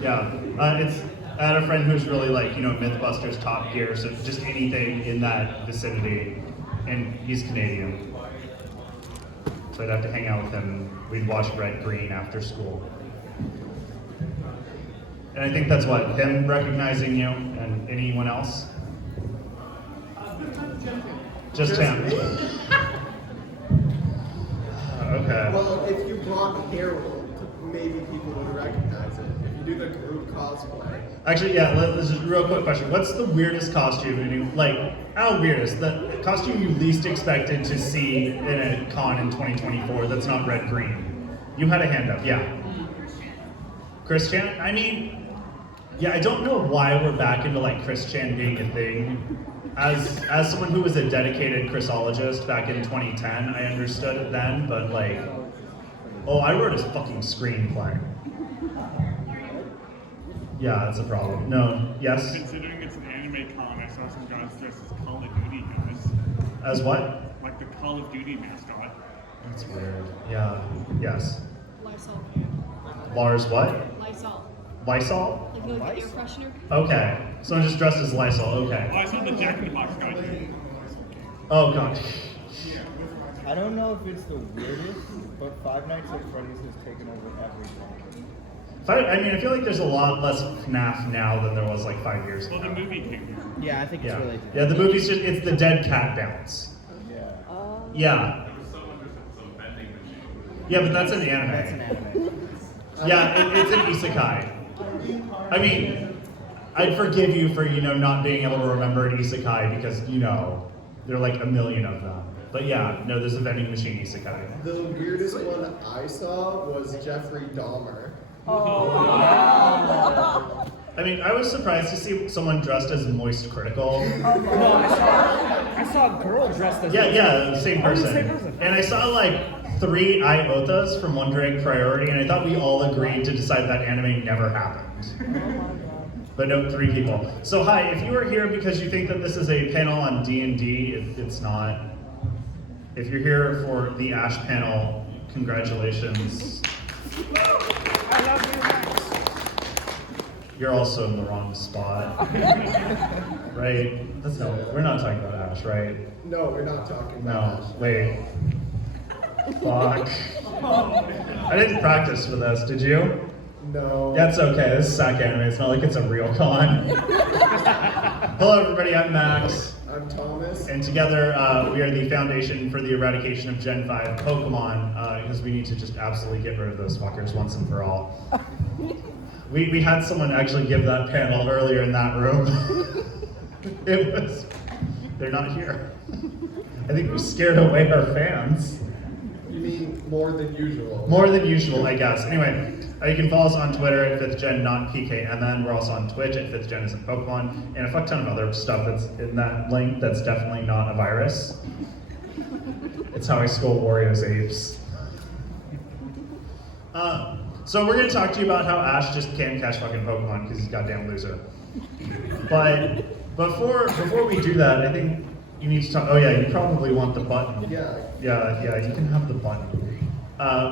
Yeah, it's I had a friend who's really like MythBusters Top Gear, so just anything in that vicinity, and he's Canadian, so I'd have to hang out with him. And we'd watch Red Green after school, and I think that's what him recognizing you and anyone else. Just him. Okay. Well, if you brought Harold, maybe people would recognize it. If you do the group cosplay. Actually, yeah, this is a real quick question. What's the weirdest costume, how weirdest, the costume you least expected to see in a con in 2024 that's not red green? You had a hand up, yeah. Chris Chan? I mean, yeah, I don't know why we're back into Chris Chan being a thing. As someone who was a dedicated Chrisologist back in 2010, I understood it then, but I wrote his fucking screenplay. Yeah, that's a problem. No, yes? Considering it's an anime con, I saw some guys dressed as Call of Duty guys. As what? Like the Call of Duty mascot. That's weird. Yeah, yes. Lysol. Lars what? Lysol. Lysol? Like, you know, like the air freshener? Okay. Someone just dressed as Lysol, Oh, okay. I saw the Jack in the Box guy too. Oh gosh. I don't know if it's the weirdest, but Five Nights at Freddy's has taken over everything. I feel like there's a lot less FNAF now than there was 5 years Well, ago. the movie came out. Yeah, I think it's Yeah. related. Yeah, the movie's it's the dead cat bounce. Yeah. Yeah. Yeah, but that's an anime. That's an anime. Yeah, it's an isekai. I mean, I'd forgive you for, not being able to remember an isekai because, there are a million of them. But yeah, no, there's a vending machine isekai. The weirdest one I saw was Jeffrey Dahmer. I mean, I was surprised to see someone dressed as Moist Critical. No, I saw a girl dressed as. Yeah, the same person. Same person. And I saw 3 iotas from One Direct Priority, and I thought we all agreed to decide that anime never happened. But no, 3 people. So hi, if you are here because you think that this is a panel on D&D, it's not. If you're here for the Ash panel, congratulations. I love you, Max. You're also in the wrong spot. Right? We're not talking about Ash, right? No, we're not talking about No, wait. Fuck. I didn't practice for this, did you? No. That's okay, this is SacAnime, it's not like it's a real con. Hello everybody, I'm Max. I'm Thomas. And together we are the foundation for the eradication of Gen 5 Pokemon, because we need to just absolutely get rid of those fuckers once and for all. We had someone actually give that panel earlier in that room. They're not here. I think we scared away our fans. You mean more than usual? More than usual, I guess. Anyway, you can follow us on Twitter at 5th Gen, not PKMN. We're also on Twitch at 5th Gen isn't Pokemon, and a fuck ton of other stuff that's in that link that's definitely not a virus. It's how I stole Wario's apes. So we're going to talk to you about how Ash just can't catch fucking Pokemon because he's a goddamn loser. But before we do that, I think you need to talk. Oh yeah, you probably want the button. Yeah. Yeah, you can have the button.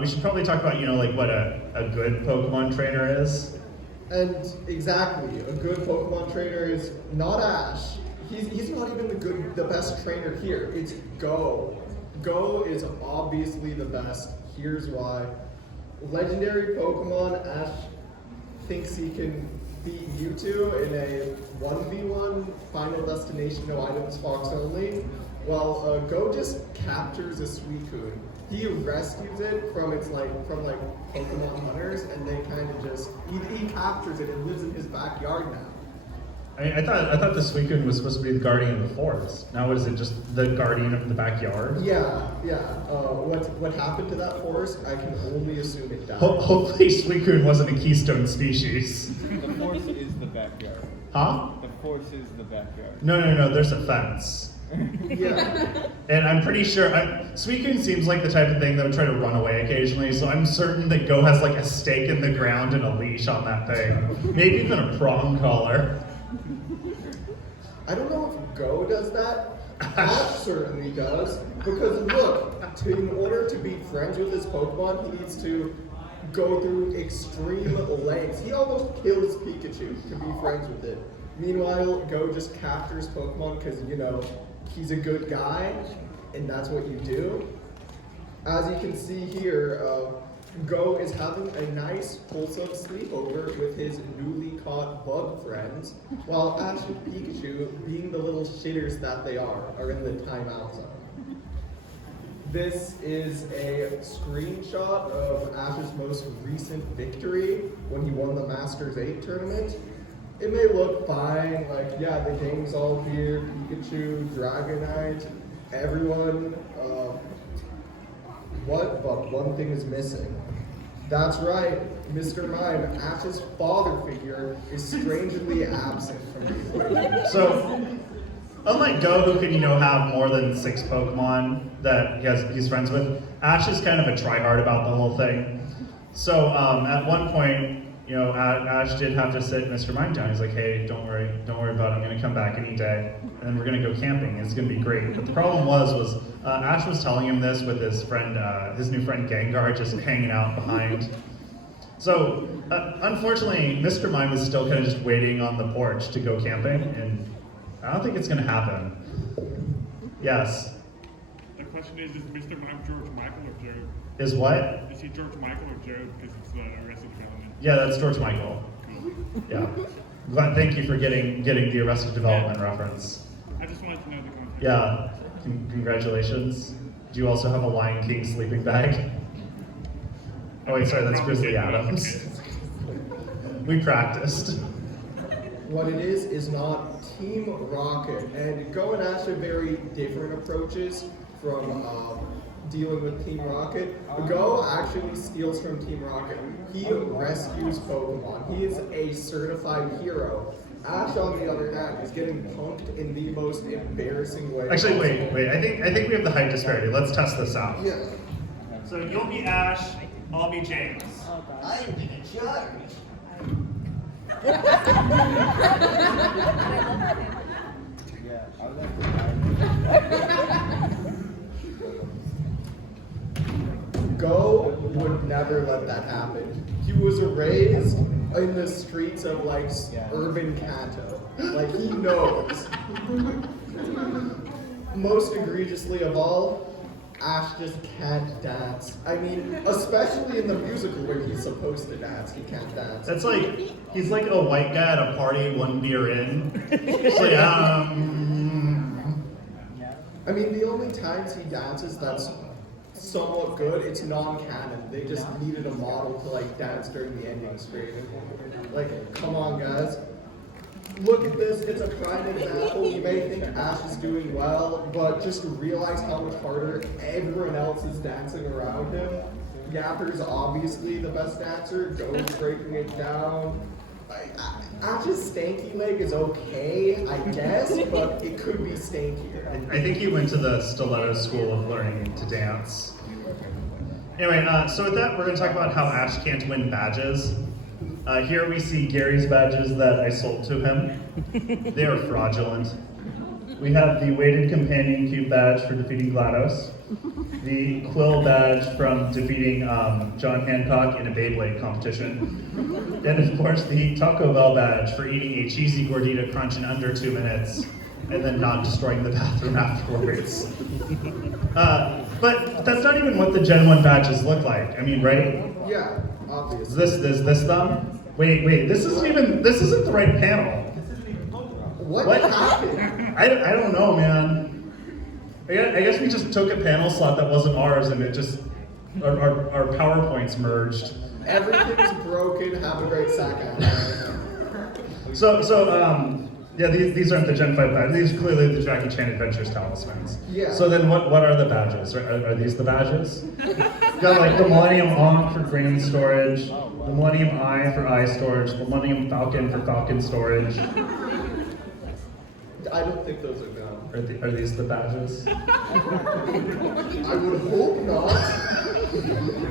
We should probably talk about, what a good Pokemon trainer is. And exactly, a good Pokemon trainer is not Ash. He's not even the best trainer here. It's Go. Go is obviously the best. Here's why. Legendary Pokemon, Ash thinks he can beat Mewtwo in a 1v1 Final Destination, no items, Fox only. Well, Go just captures a Suicune. He rescues it from Pokemon hunters, and they kind of just he captures it and lives in his backyard now. I thought the Suicune was supposed to be the guardian of the forest. Now is it just the guardian of the backyard? Yeah. What happened to that forest? I can only assume it died. Hopefully Suicune wasn't a keystone species. The force is the backyard. Huh? The force is the backyard. No, there's a fence. Yeah. And I'm pretty sure, Suicune seems like the type of thing that would try to run away occasionally, so I'm certain that Go has a stake in the ground and a leash on that thing. Maybe even a prong collar. I don't know if Go does that. Ash certainly does, because look, in order to be friends with his Pokemon, he needs to go through extreme lengths. He almost kills Pikachu to be friends with it. Meanwhile, Go just captures Pokemon because, you know, he's a good guy, and that's what you do. As you can see here, Go is having a nice, wholesome sleepover with his newly caught bug friends, while Ash and Pikachu, being the little shitters that they are in the timeout zone. This is a screenshot of Ash's most recent victory when he won the Masters 8 tournament. It may look fine, like, yeah, the game's all here, Pikachu, Dragonite, everyone, but one thing is missing. That's right, Mr. Mime, Ash's father figure is strangely absent from the equation. So, unlike Go, who can, you know, have more than 6 Pokemon that he's friends with, Ash is kind of a tryhard about the whole thing. So, at one point, you know, Ash did have to sit Mr. Mime down. He's like, hey, don't worry about it. I'm gonna come back any day, and then we're gonna go camping. It's gonna be great. But the problem was Ash was telling him this with his friend, his new friend Gengar, just hanging out behind. So, unfortunately, Mr. Mime is still kind of just waiting on the porch to go camping, and I don't think it's gonna happen. Yes. The question is Mr. Mime George Michael or Joe? Is what? Is he George Michael or Joe? Because it's Arrested Development. Yeah, that's George Michael. Yeah. Thank you for getting the Arrested Development reference. I just wanted to know the context. Yeah. Congratulations. Do you also have a Lion King sleeping bag? Oh wait, sorry, that's Grizzly Adams. We practiced. What it is not Team Rocket, and Go and Ash have very different approaches from dealing with Team Rocket. Go actually steals from Team Rocket. He rescues Pokemon. He is a certified hero. Ash, on the other hand, is getting punked in the most embarrassing way. Actually, wait. I think we have the height disparity. Let's test this out. Yeah. So you'll be Ash, I'll be James. I'm the judge. Yeah, I like Go would never let that happen. He was raised in the streets of like urban Kanto. Like he knows. Most egregiously of all, Ash just can't dance. I mean, especially in the musical where he's supposed to dance, he can't dance. That's like, he's like a white guy at a party, 1 beer in. It's like, I mean, the only times he dances that's somewhat good, it's non-canon. They just needed a model to like dance during the ending screen. Like, come on guys. Look at this, it's a prime example. You may think Ash is doing well, but just realize how much harder everyone else is dancing around him. Yapper's obviously the best dancer, Go's breaking it down. Ash's stanky leg is okay, I guess, but it could be stankier. I think he went to the stiletto school of learning to dance. Anyway, so with that, we're going to talk about how Ash can't win badges. Here we see Gary's badges that I sold to him. They are fraudulent. We have the weighted companion cube badge for defeating GLaDOS, the quill badge from defeating John Hancock in a Beyblade competition, and of course the Taco Bell badge for eating a cheesy gordita crunch in under 2 minutes and then not destroying the bathroom afterwards. But that's not even what the Gen 1 badges look like. I mean, right? Yeah, obviously. Is this them? Wait, this isn't the right panel. What happened? I don't know, man. I guess we just took a panel slot that wasn't ours and it just, our PowerPoints merged. Everything's broken, have a great SacAnime. Yeah, these aren't the Gen 5 badges. These are clearly the Jackie Chan Adventures talismans. Yeah. So then what are the badges? Are these the badges? Got like the Millennium Ankh for grain storage, the Millennium Eye for eye storage, the Millennium Falcon for falcon storage. I don't think those are gone. Are these the badges? I would hope not.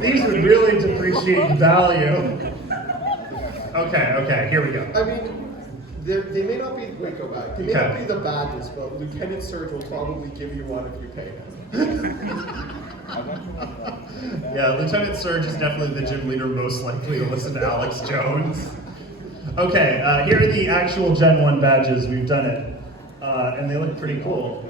These would really depreciate value. Okay, here we go. I mean, they may not be, wait, go back. They may not Okay. be the badges, but Lieutenant Surge will probably give you one if you pay him. I wonder what Yeah, Lieutenant Surge is definitely the gym leader most likely to listen to Alex Jones. Okay, here are the actual Gen 1 badges. We've done it. And they look pretty cool.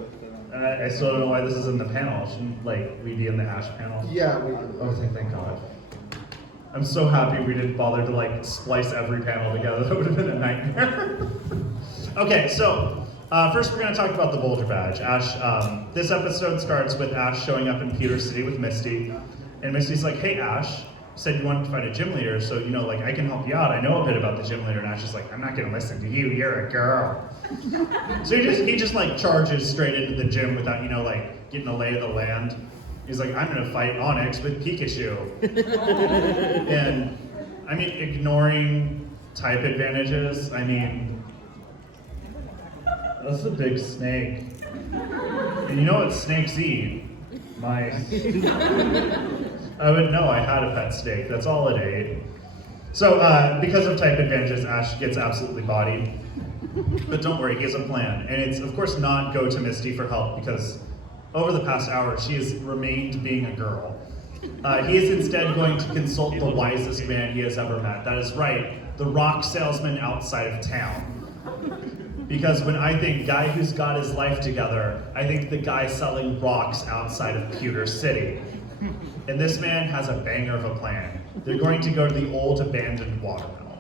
I still don't know why this is in the panel. Shouldn't, we be in the Ash panel? Yeah, Oh, thank God. I'm so happy we didn't bother to splice every panel together. That would have been a nightmare. Okay, so first we're going to talk about the Boulder Badge. Ash, this episode starts with Ash showing up in Peter City with Misty, and Misty's like, "Hey, Ash, you said you wanted to find a gym leader, so I can help you out. I know a bit about the gym leader." And Ash is like, "I'm not going to listen to you. You're a girl." So he just charges straight into the gym without getting a lay of the land. He's like, "I'm going to fight Onyx with Pikachu," and I mean, ignoring type advantages. I mean, that's a big snake. And you know what snakes eat? Mice. I would know I had a pet snake. That's all it ate. So because of type advantages, Ash gets absolutely bodied. But don't worry, he has a plan. And it's, of course, not go to Misty for help, because over the past hour, she has remained being a girl. He is instead going to consult the wisest man he has ever met. That is right, the rock salesman outside of town. Because when I think guy who's got his life together, I think the guy selling rocks outside of Pewter City. And this man has a banger of a plan. They're going to go to the old abandoned watermill.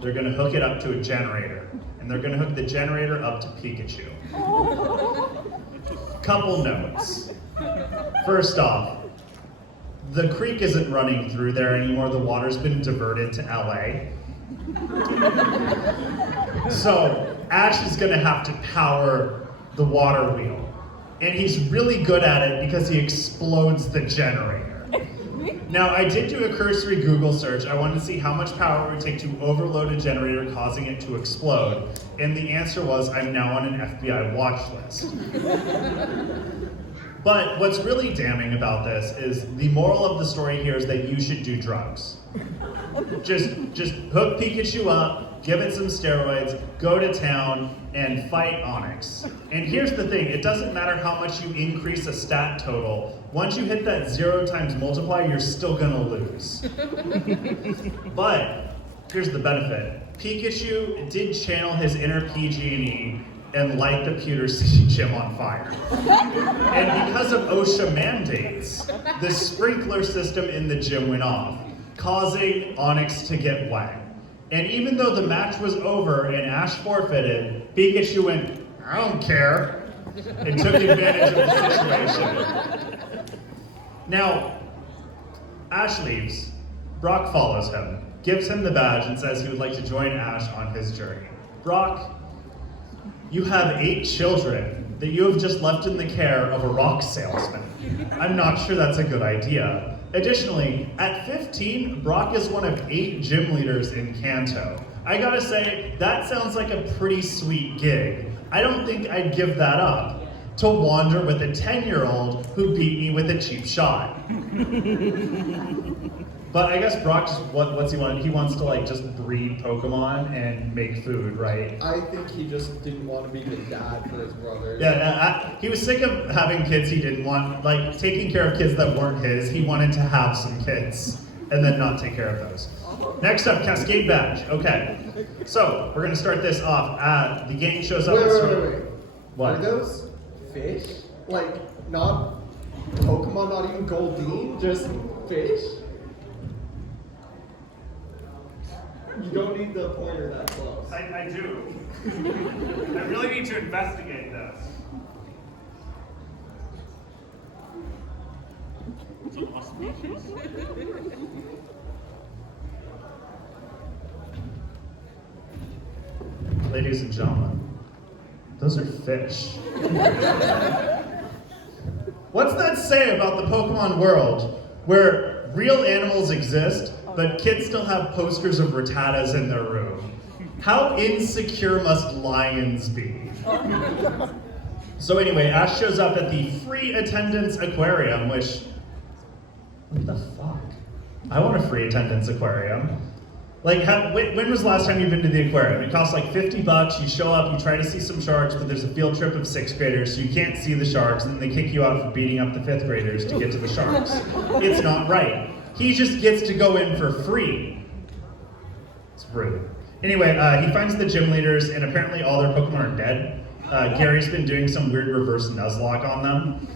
They're going to hook it up to a generator. And they're going to hook the generator up to Pikachu. Couple notes. First off, the creek isn't running through there anymore. The water's been diverted to LA. So Ash is going to have to power the water wheel. And he's really good at it because he explodes the generator. Now, I did do a cursory Google search. I wanted to see how much power it would take to overload a generator, causing it to explode. And the answer was, I'm now on an FBI watch list. But what's really damning about this is the moral of the story here is that you should do drugs. Just hook Pikachu up, give it some steroids, go to town, and fight Onyx. And here's the thing, it doesn't matter how much you increase a stat total. Once you hit that 0 times multiplier, you're still gonna lose. But here's the benefit. Pikachu did channel his inner PG&E and light the Pewter City gym on fire. And because of OSHA mandates, the sprinkler system in the gym went off, causing Onyx to get wet. And even though the match was over and Ash forfeited, Pikachu went, I don't care, and took advantage of the situation. Now, Ash leaves. Brock follows him, gives him the badge, and says he would like to join Ash on his journey. Brock, you have 8 children that you have just left in the care of a rock salesman. I'm not sure that's a good idea. Additionally, at 15, Brock is one of 8 gym leaders in Kanto. I gotta say, that sounds like a pretty sweet gig. I don't think I'd give that up to wander with a 10-year-old who beat me with a cheap shot. But I guess Brock just, what's he want? He wants to just breed Pokemon and make food, right? I think he just didn't want to be the dad for his brother. Yeah, he was sick of having kids he didn't want, taking care of kids that weren't his. He wanted to have some kids and then not take care of those. Next up, Cascade Badge. Okay, so we're gonna start this off. The gang shows up. Wait. What? Are those fish? Not Pokemon, not even Goldeen, just fish? You don't need the pointer that close. I do. I really need to investigate this. It's an awesome species. Ladies and gentlemen, those are fish. What's that say about the Pokemon world, where real animals exist, but kids still have posters of Rattatas in their room? How insecure must lions be? So anyway, Ash shows up at the free attendance aquarium, which, what the fuck? I want a free attendance aquarium. Like, when was the last time you've been to the aquarium? It costs like $50. You show up, you try to see some sharks, but there's a field trip of 6th graders, so you can't see the sharks, and then they kick you out for beating up the 5th graders to get to the sharks. It's not right. He just gets to go in for free. It's rude. Anyway, he finds the gym leaders, and apparently all their Pokemon are dead. Gary's been doing some weird reverse Nuzlocke on them.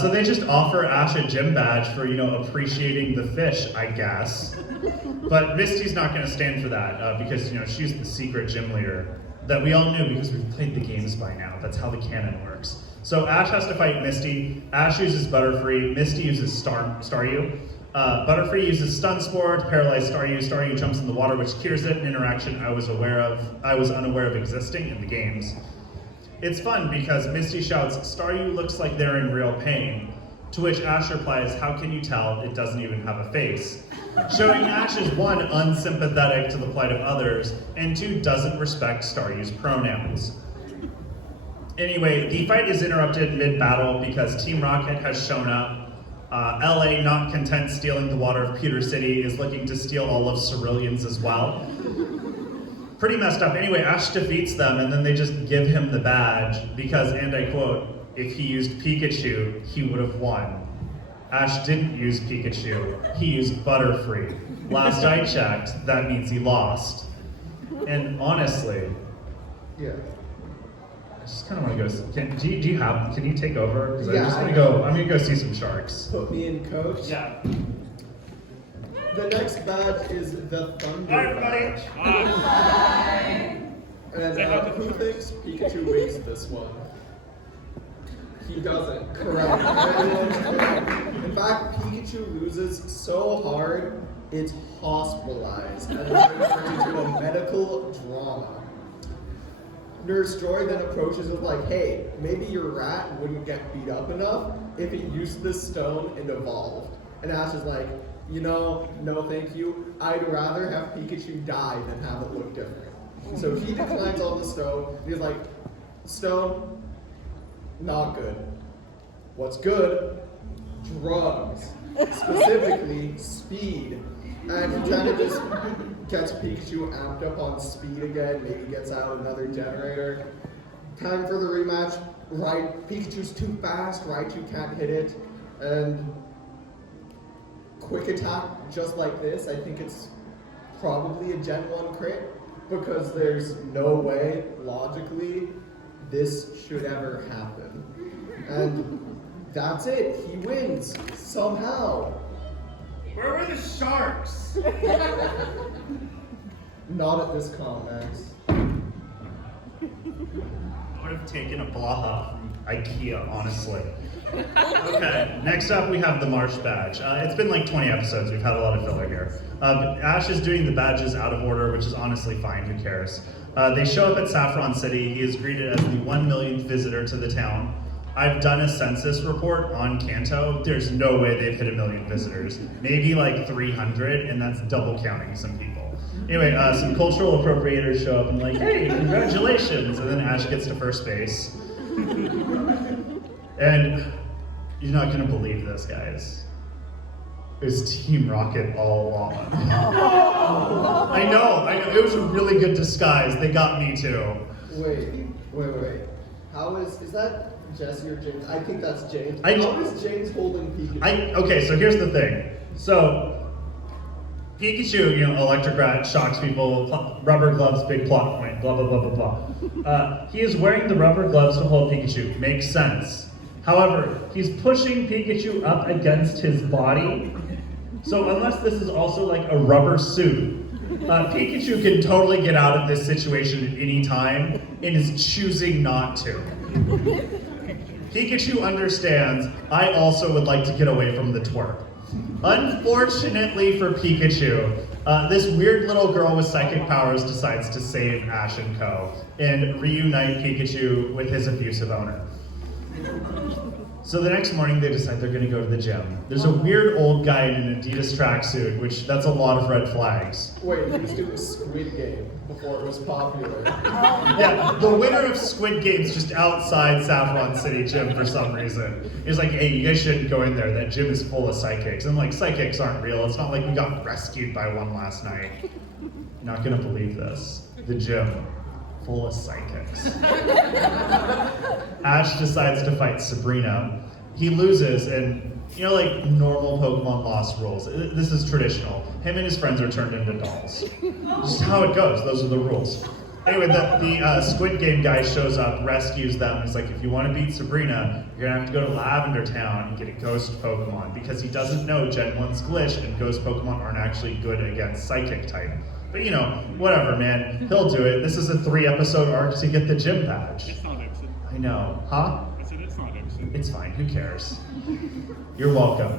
So they just offer Ash a gym badge for, appreciating the fish, I guess. But Misty's not going to stand for that because, she's the secret gym leader that we all knew because we've played the games by now. That's how the canon works. So Ash has to fight Misty. Ash uses Butterfree. Misty uses Staryu. Butterfree uses Stun Spore to paralyze Staryu. Staryu jumps in the water, which cures it, an interaction I was unaware of existing in the games. It's fun because Misty shouts, "Staryu looks like they're in real pain," to which Ash replies, "How can you tell? It doesn't even have a face." Showing Ash is 1, unsympathetic to the plight of others, and 2, doesn't respect Staryu's pronouns. Anyway, the fight is interrupted mid-battle because Team Rocket has shown up. LA, not content stealing the water of Pewter City, is looking to steal all of Cerulean's as well. Pretty messed up. Anyway, Ash defeats them, and then they just give him the badge because, and I quote, "If he used Pikachu, he would have won." Ash didn't use Pikachu, he used Butterfree. Last I checked, that means he lost. And honestly, Yeah. I just kind of want to go. Can you take over? Because Yeah, I'm gonna go see some sharks. Put me in, coach. Yeah. The next badge is the Thunder Hi, everybody. badge. And who thinks Pikachu wins this one? He doesn't. Correct. Everyone's correct. In fact, Pikachu loses so hard, it's hospitalized and turns into a medical drama. Nurse Joy then approaches it like, "Hey, maybe your rat wouldn't get beat up enough if it used this stone and evolved." And Ash is like, "No thank you. I'd rather have Pikachu die than have it look different." So he declines on the stone. He's like, "Stone, not good. What's good? Drugs. Specifically, speed." And he kind of just gets Pikachu amped up on speed again, maybe gets out another generator. Time for the rematch. Pikachu's too fast, Raichu can't hit it. And quick attack just like this, I think it's probably a Gen 1 crit, because there's no way, logically, this should ever happen. And that's it, he wins, somehow. Where were the sharks? Not at this Max. I would have taken a Blaha from IKEA, honestly. Okay, next up we have the Marsh badge. It's been like 20 episodes, we've had a lot of filler here. Ash is doing the badges out of order, which is honestly fine, who cares? They show up at Saffron City. He is greeted as the 1 millionth visitor to the town. I've done a census report on Kanto. There's no way they've hit 1 million visitors. Maybe like 300, and that's double counting some people. Anyway, some cultural appropriators show up and like, "Hey, congratulations!" And then Ash gets to first base. And you're not gonna believe this, guys. It was Team Rocket all along. I know, it was a really good disguise. They got me too. Wait. How is that Jesse or James? I think that's James. How is James holding Pikachu? Okay, so here's the thing. So, Pikachu, electric rat, shocks people, rubber gloves, big plot point, blah, blah, blah, blah, blah. He is wearing the rubber gloves to hold Pikachu, makes sense. However, he's pushing Pikachu up against his body. So unless this is also like a rubber suit, Pikachu can totally get out of this situation at any time and is choosing not to. Pikachu understands, I also would like to get away from the twerp. Unfortunately for Pikachu, this weird little girl with psychic powers decides to save Ash and Co. and reunite Pikachu with his abusive owner. So the next morning they decide they're gonna go to the gym. There's a weird old guy in an Adidas tracksuit, which that's a lot of red flags. Wait, he was doing Squid Game before it was popular. Yeah, the winner of Squid Game's just outside Saffron City Gym for some reason. He's like, "Hey, you guys shouldn't go in there. That gym is full of psychics." And like, psychics aren't real. It's not like we got rescued by one last night. not gonna believe this. The gym, full of psychics. Ash decides to fight Sabrina. He loses, and like normal Pokemon Lost rules. This is traditional. Him and his friends are turned into dolls. Just how it goes. Those are the rules. Anyway, the Squid Game guy shows up, rescues them. He's like, if you want to beat Sabrina, you're gonna have to go to Lavender Town and get a ghost Pokemon, because he doesn't know Gen 1's glitch and ghost Pokemon aren't actually good against Psychic type. But whatever, man. He'll do it. This is a 3-episode arc to get the gym badge. It's not Ipsen. I know. Huh? I said it's not Ipsen. It's fine. Who cares? You're welcome.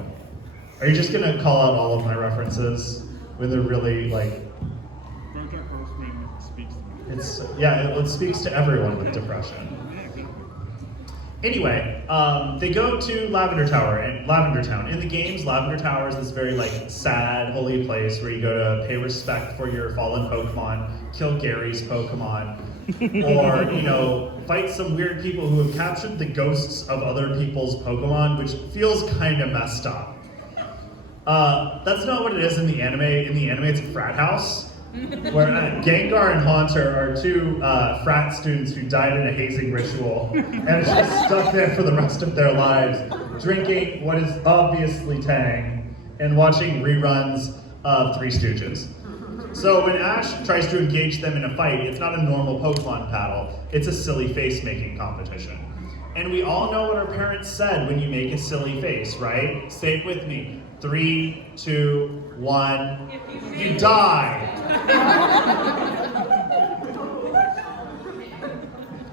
Are you just gonna call out all of my references when they're really like? BoJack Horseman speaks to me. It speaks to everyone with depression. Yeah, exactly. Anyway, they go to Lavender Town. In the games, Lavender Tower is this very sad, holy place where you go to pay respect for your fallen Pokemon, kill Gary's Pokemon, or fight some weird people who have captured the ghosts of other people's Pokemon, which feels kind of messed up. That's not what it is in the anime. In the anime, it's a frat house. Where Gengar and Haunter are two frat students who died in a hazing ritual and are just stuck there for the rest of their lives, drinking what is obviously Tang and watching reruns of Three Stooges. So when Ash tries to engage them in a fight, it's not a normal Pokemon battle, it's a silly face-making competition. And we all know what our parents said when you make a silly face, right? Say it with me. 3, 2, 1, you die!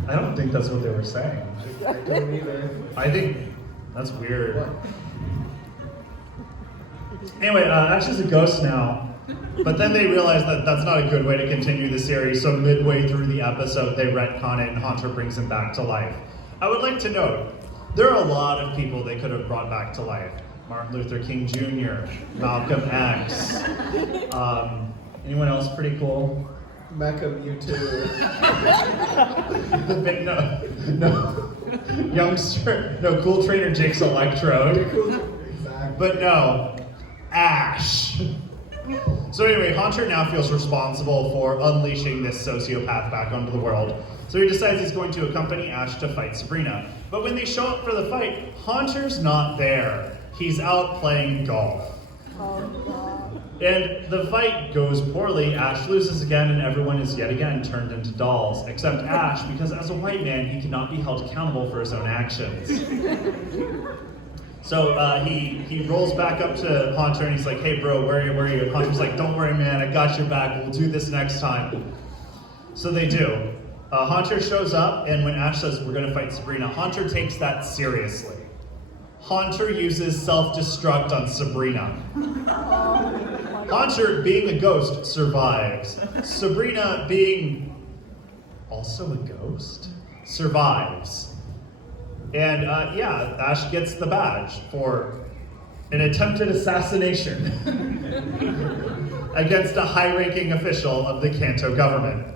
I don't think that's what they were saying. I don't either. I think that's weird. Anyway, Ash is a ghost now, but then they realize that that's not a good way to continue the series, so midway through the episode, they retcon it and Haunter brings him back to life. I would like to note, there are a lot of people they could have brought back to life. Martin Luther King Jr., Malcolm X. Anyone else pretty cool? Mecha Mewtwo. The big youngster, cool trainer Jake's Electrode. Exactly. But no, Ash. So anyway, Haunter now feels responsible for unleashing this sociopath back onto the world. So he decides he's going to accompany Ash to fight Sabrina. But when they show up for the fight, Haunter's not there. He's out playing golf. And the fight goes poorly. Ash loses again, and everyone is yet again turned into dolls, except Ash, because as a white man, he cannot be held accountable for his own actions. So he rolls back up to Haunter, and he's like, hey bro, where are you? And Haunter's like, don't worry man, I got your back, we'll do this next time. So they do. Haunter shows up, and when Ash says we're gonna fight Sabrina, Haunter takes that seriously. Haunter uses self-destruct on Sabrina. Haunter, being a ghost, survives. Sabrina, being also a ghost, survives. And Ash gets the badge for an attempted assassination against a high-ranking official of the Kanto government.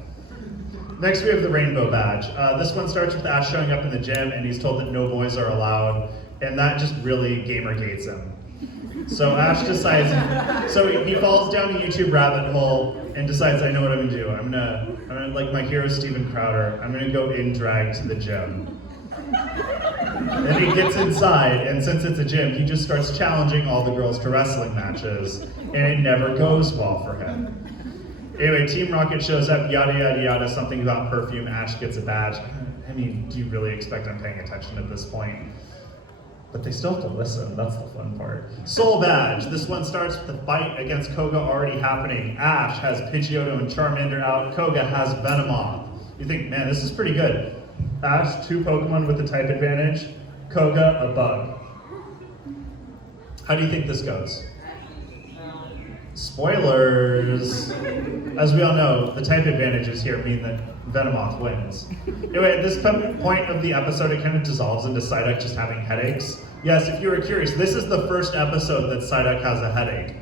Next, we have the Rainbow Badge. This one starts with Ash showing up in the gym, and he's told that no boys are allowed, and that just really gamergates him. So Ash decides, he falls down the YouTube rabbit hole and decides, I know what I'm gonna do. I'm gonna like my hero Steven Crowder, I'm gonna go in drag to the gym. And he gets inside, and since it's a gym, he just starts challenging all the girls to wrestling matches, and it never goes well for him. Anyway, Team Rocket shows up, yada yada yada, something about perfume, Ash gets a badge. I mean, do you really expect I'm paying attention at this point? But they still have to listen, that's the fun part. Soul Badge, this one starts with the fight against Koga already happening. Ash has Pidgeotto and Charmander out, Koga has Venomoth. You think, man, this is pretty good. Ash, 2 Pokemon with the type advantage, Koga, a bug. How do you think this goes? Spoilers! As we all know, the type advantages here mean that Venomoth wins. Anyway, at this point of the episode, it kind of dissolves into Psyduck just having headaches. Yes, if you were curious, this is the first episode that Psyduck has a headache.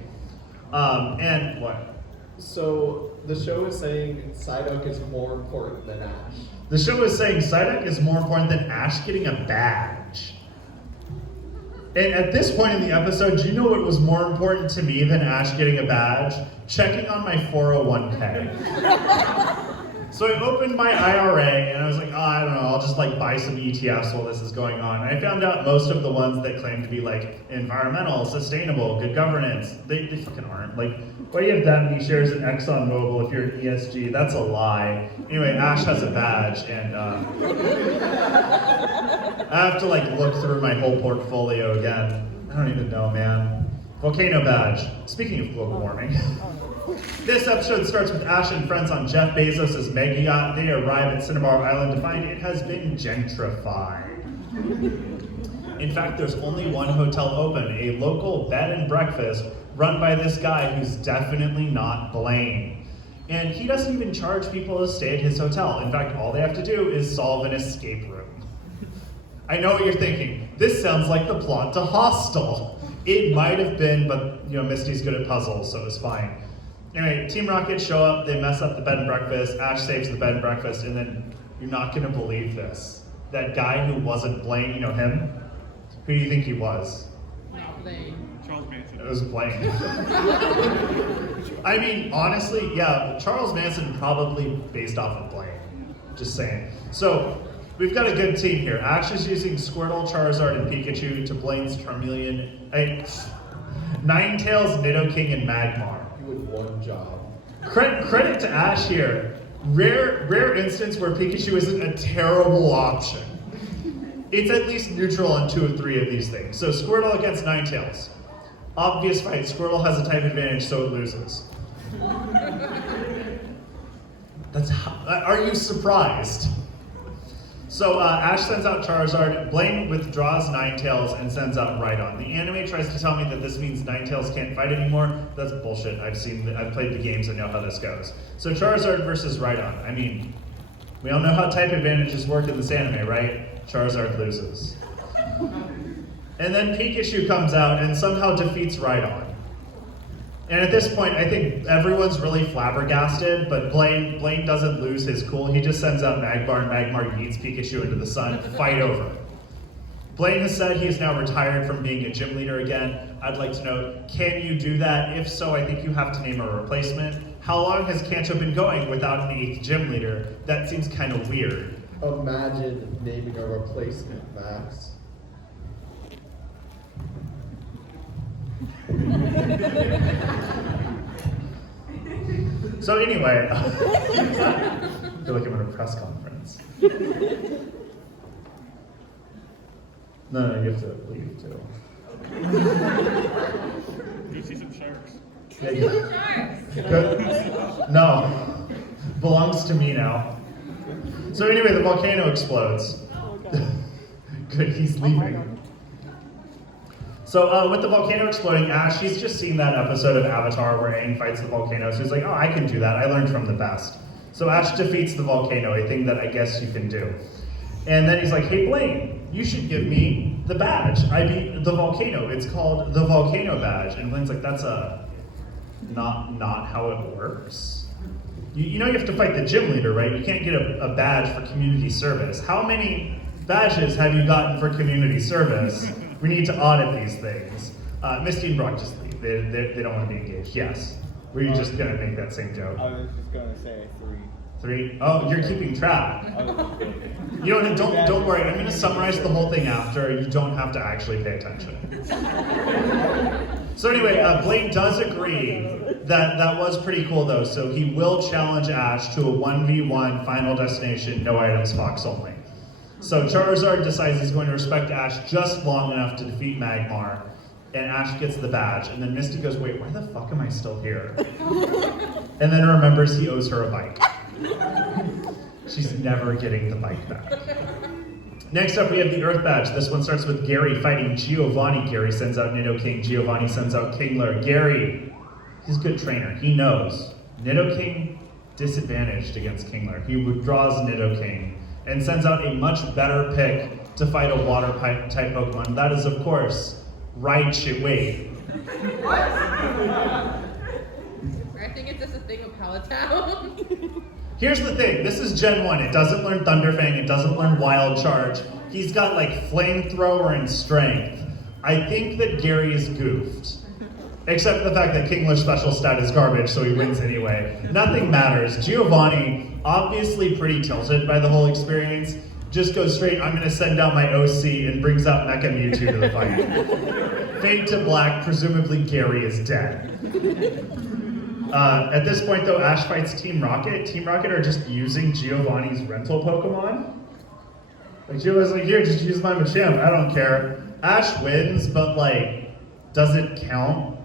And what? So the show is saying Psyduck is more important than Ash. The show is saying Psyduck is more important than Ash getting a badge. And at this point in the episode, do you know what was more important to me than Ash getting a badge? Checking on my 401k. So I opened my IRA and I was like, oh, I don't know, I'll just like buy some ETFs while this is going on. And I found out most of the ones that claim to be like environmental, sustainable, good governance, they fucking aren't. Like, why do you have that many shares in ExxonMobil if you're an ESG? That's a lie. Anyway, Ash has a badge and I have to like look through my whole portfolio again. I don't even know, man. Volcano badge. Speaking of global warming. This episode starts with Ash and friends on Jeff Bezos' mega yacht. They arrive at Cinnabar Island to find it has been gentrified. In fact, there's only one hotel open, a local bed and breakfast run by this guy who's definitely not Blaine. And he doesn't even charge people to stay at his hotel. In fact, all they have to do is solve an escape room. I know what you're thinking. This sounds like the plot to Hostel. It might have been, but you know, Misty's good at puzzles, so it's fine. Anyway, Team Rocket show up, they mess up the bed and breakfast, Ash saves the bed and breakfast, and then you're not gonna believe this. That guy who wasn't Blaine, you know him? Who do you think he was? Not Blaine. Charles Manson. It was Blaine. I mean, honestly, yeah, Charles Manson probably based off of Blaine. Just saying. So, we've got a good team here. Ash is using Squirtle, Charizard, and Pikachu to Blaine's Charmeleon, Ninetales, Nidoking, and Magmar. With one job. Credit to Ash here. Rare instance where Pikachu isn't a terrible option. It's at least neutral on 2 of 3 of these things. So Squirtle against Ninetales. Obvious fight. Squirtle has a type advantage, so it loses. Are you surprised? So Ash sends out Charizard, Blaine withdraws Ninetales and sends out Rhydon. The anime tries to tell me that this means Ninetales can't fight anymore. That's bullshit. I've played the games, I know how this goes. So Charizard versus Rhydon. I mean, we all know how type advantages work in this anime, right? Charizard loses. And then Pikachu comes out and somehow defeats Rhydon. And at this point, I think everyone's really flabbergasted, but Blaine doesn't lose his cool. He just sends out Magmar, and Magmar yeets Pikachu into the sun. Fight over. Blaine has said he is now retired from being a gym leader again. I'd like to know, can you do that? If so, I think you have to name a replacement. How long has Kanto been going without an 8th gym leader? That seems kind of weird. Imagine naming a replacement, Max. So anyway, I feel like I'm at a press conference. No, you have to leave too. Go see some sharks. Yeah, no, belongs to me now. So anyway, the volcano explodes. Good, he's leaving. So with the volcano exploding, Ash, she's just seen that episode of Avatar where Aang fights the volcano. So he's like, oh, I can do that. I learned from the best. So Ash defeats the volcano, a thing that I guess you can do. And then he's like, hey, Blaine, you should give me the badge. I beat the volcano. It's called the Volcano Badge. And Blaine's like, that's not how it works. You know you have to fight the gym leader, right? You can't get a badge for community service. How many badges have you gotten for community service? We need to audit these things. Misty and Brock just leave. They don't want to be engaged. Yes. Were you just going to make that same joke? I was just going to say 3. 3? Oh, you're keeping track. You don't worry. I'm going to summarize the whole thing after. You don't have to actually pay attention. So anyway, Blaine does agree that was pretty cool though. So he will challenge Ash to a 1v1 Final Destination, no items, Fox only. So Charizard decides he's going to respect Ash just long enough to defeat Magmar, and Ash gets the badge. And then Misty goes, wait, why the fuck am I still here? And then remembers he owes her a bike. She's never getting the bike back. Next up, we have the Earth Badge. This one starts with Gary fighting Giovanni. Gary sends out Nidoking. Giovanni sends out Kingler. Gary, he's a good trainer. He knows. Nidoking disadvantaged against Kingler. He withdraws Nidoking and sends out a much better pick to fight a water type Pokemon. That is, of course, Raichu. Wait. I think it's just a thing of Palatown. Here's the thing. This is Gen 1. It doesn't learn Thunderfang. It doesn't learn Wild Charge. He's got like Flamethrower and Strength. I think that Gary is goofed. Except for the fact that Kinglish special stat is garbage, so he wins anyway. Nothing matters. Giovanni, obviously pretty tilted by the whole experience, just goes straight, I'm gonna send down my OC, and brings out Mecha Mewtwo to the fight. Fade to black, presumably Gary is dead. At this point though, Ash fights Team Rocket. Team Rocket are just using Giovanni's rental Pokemon. Like Giovanni's like, here, just use my Machamp, I don't care. Ash wins, but like, does it count?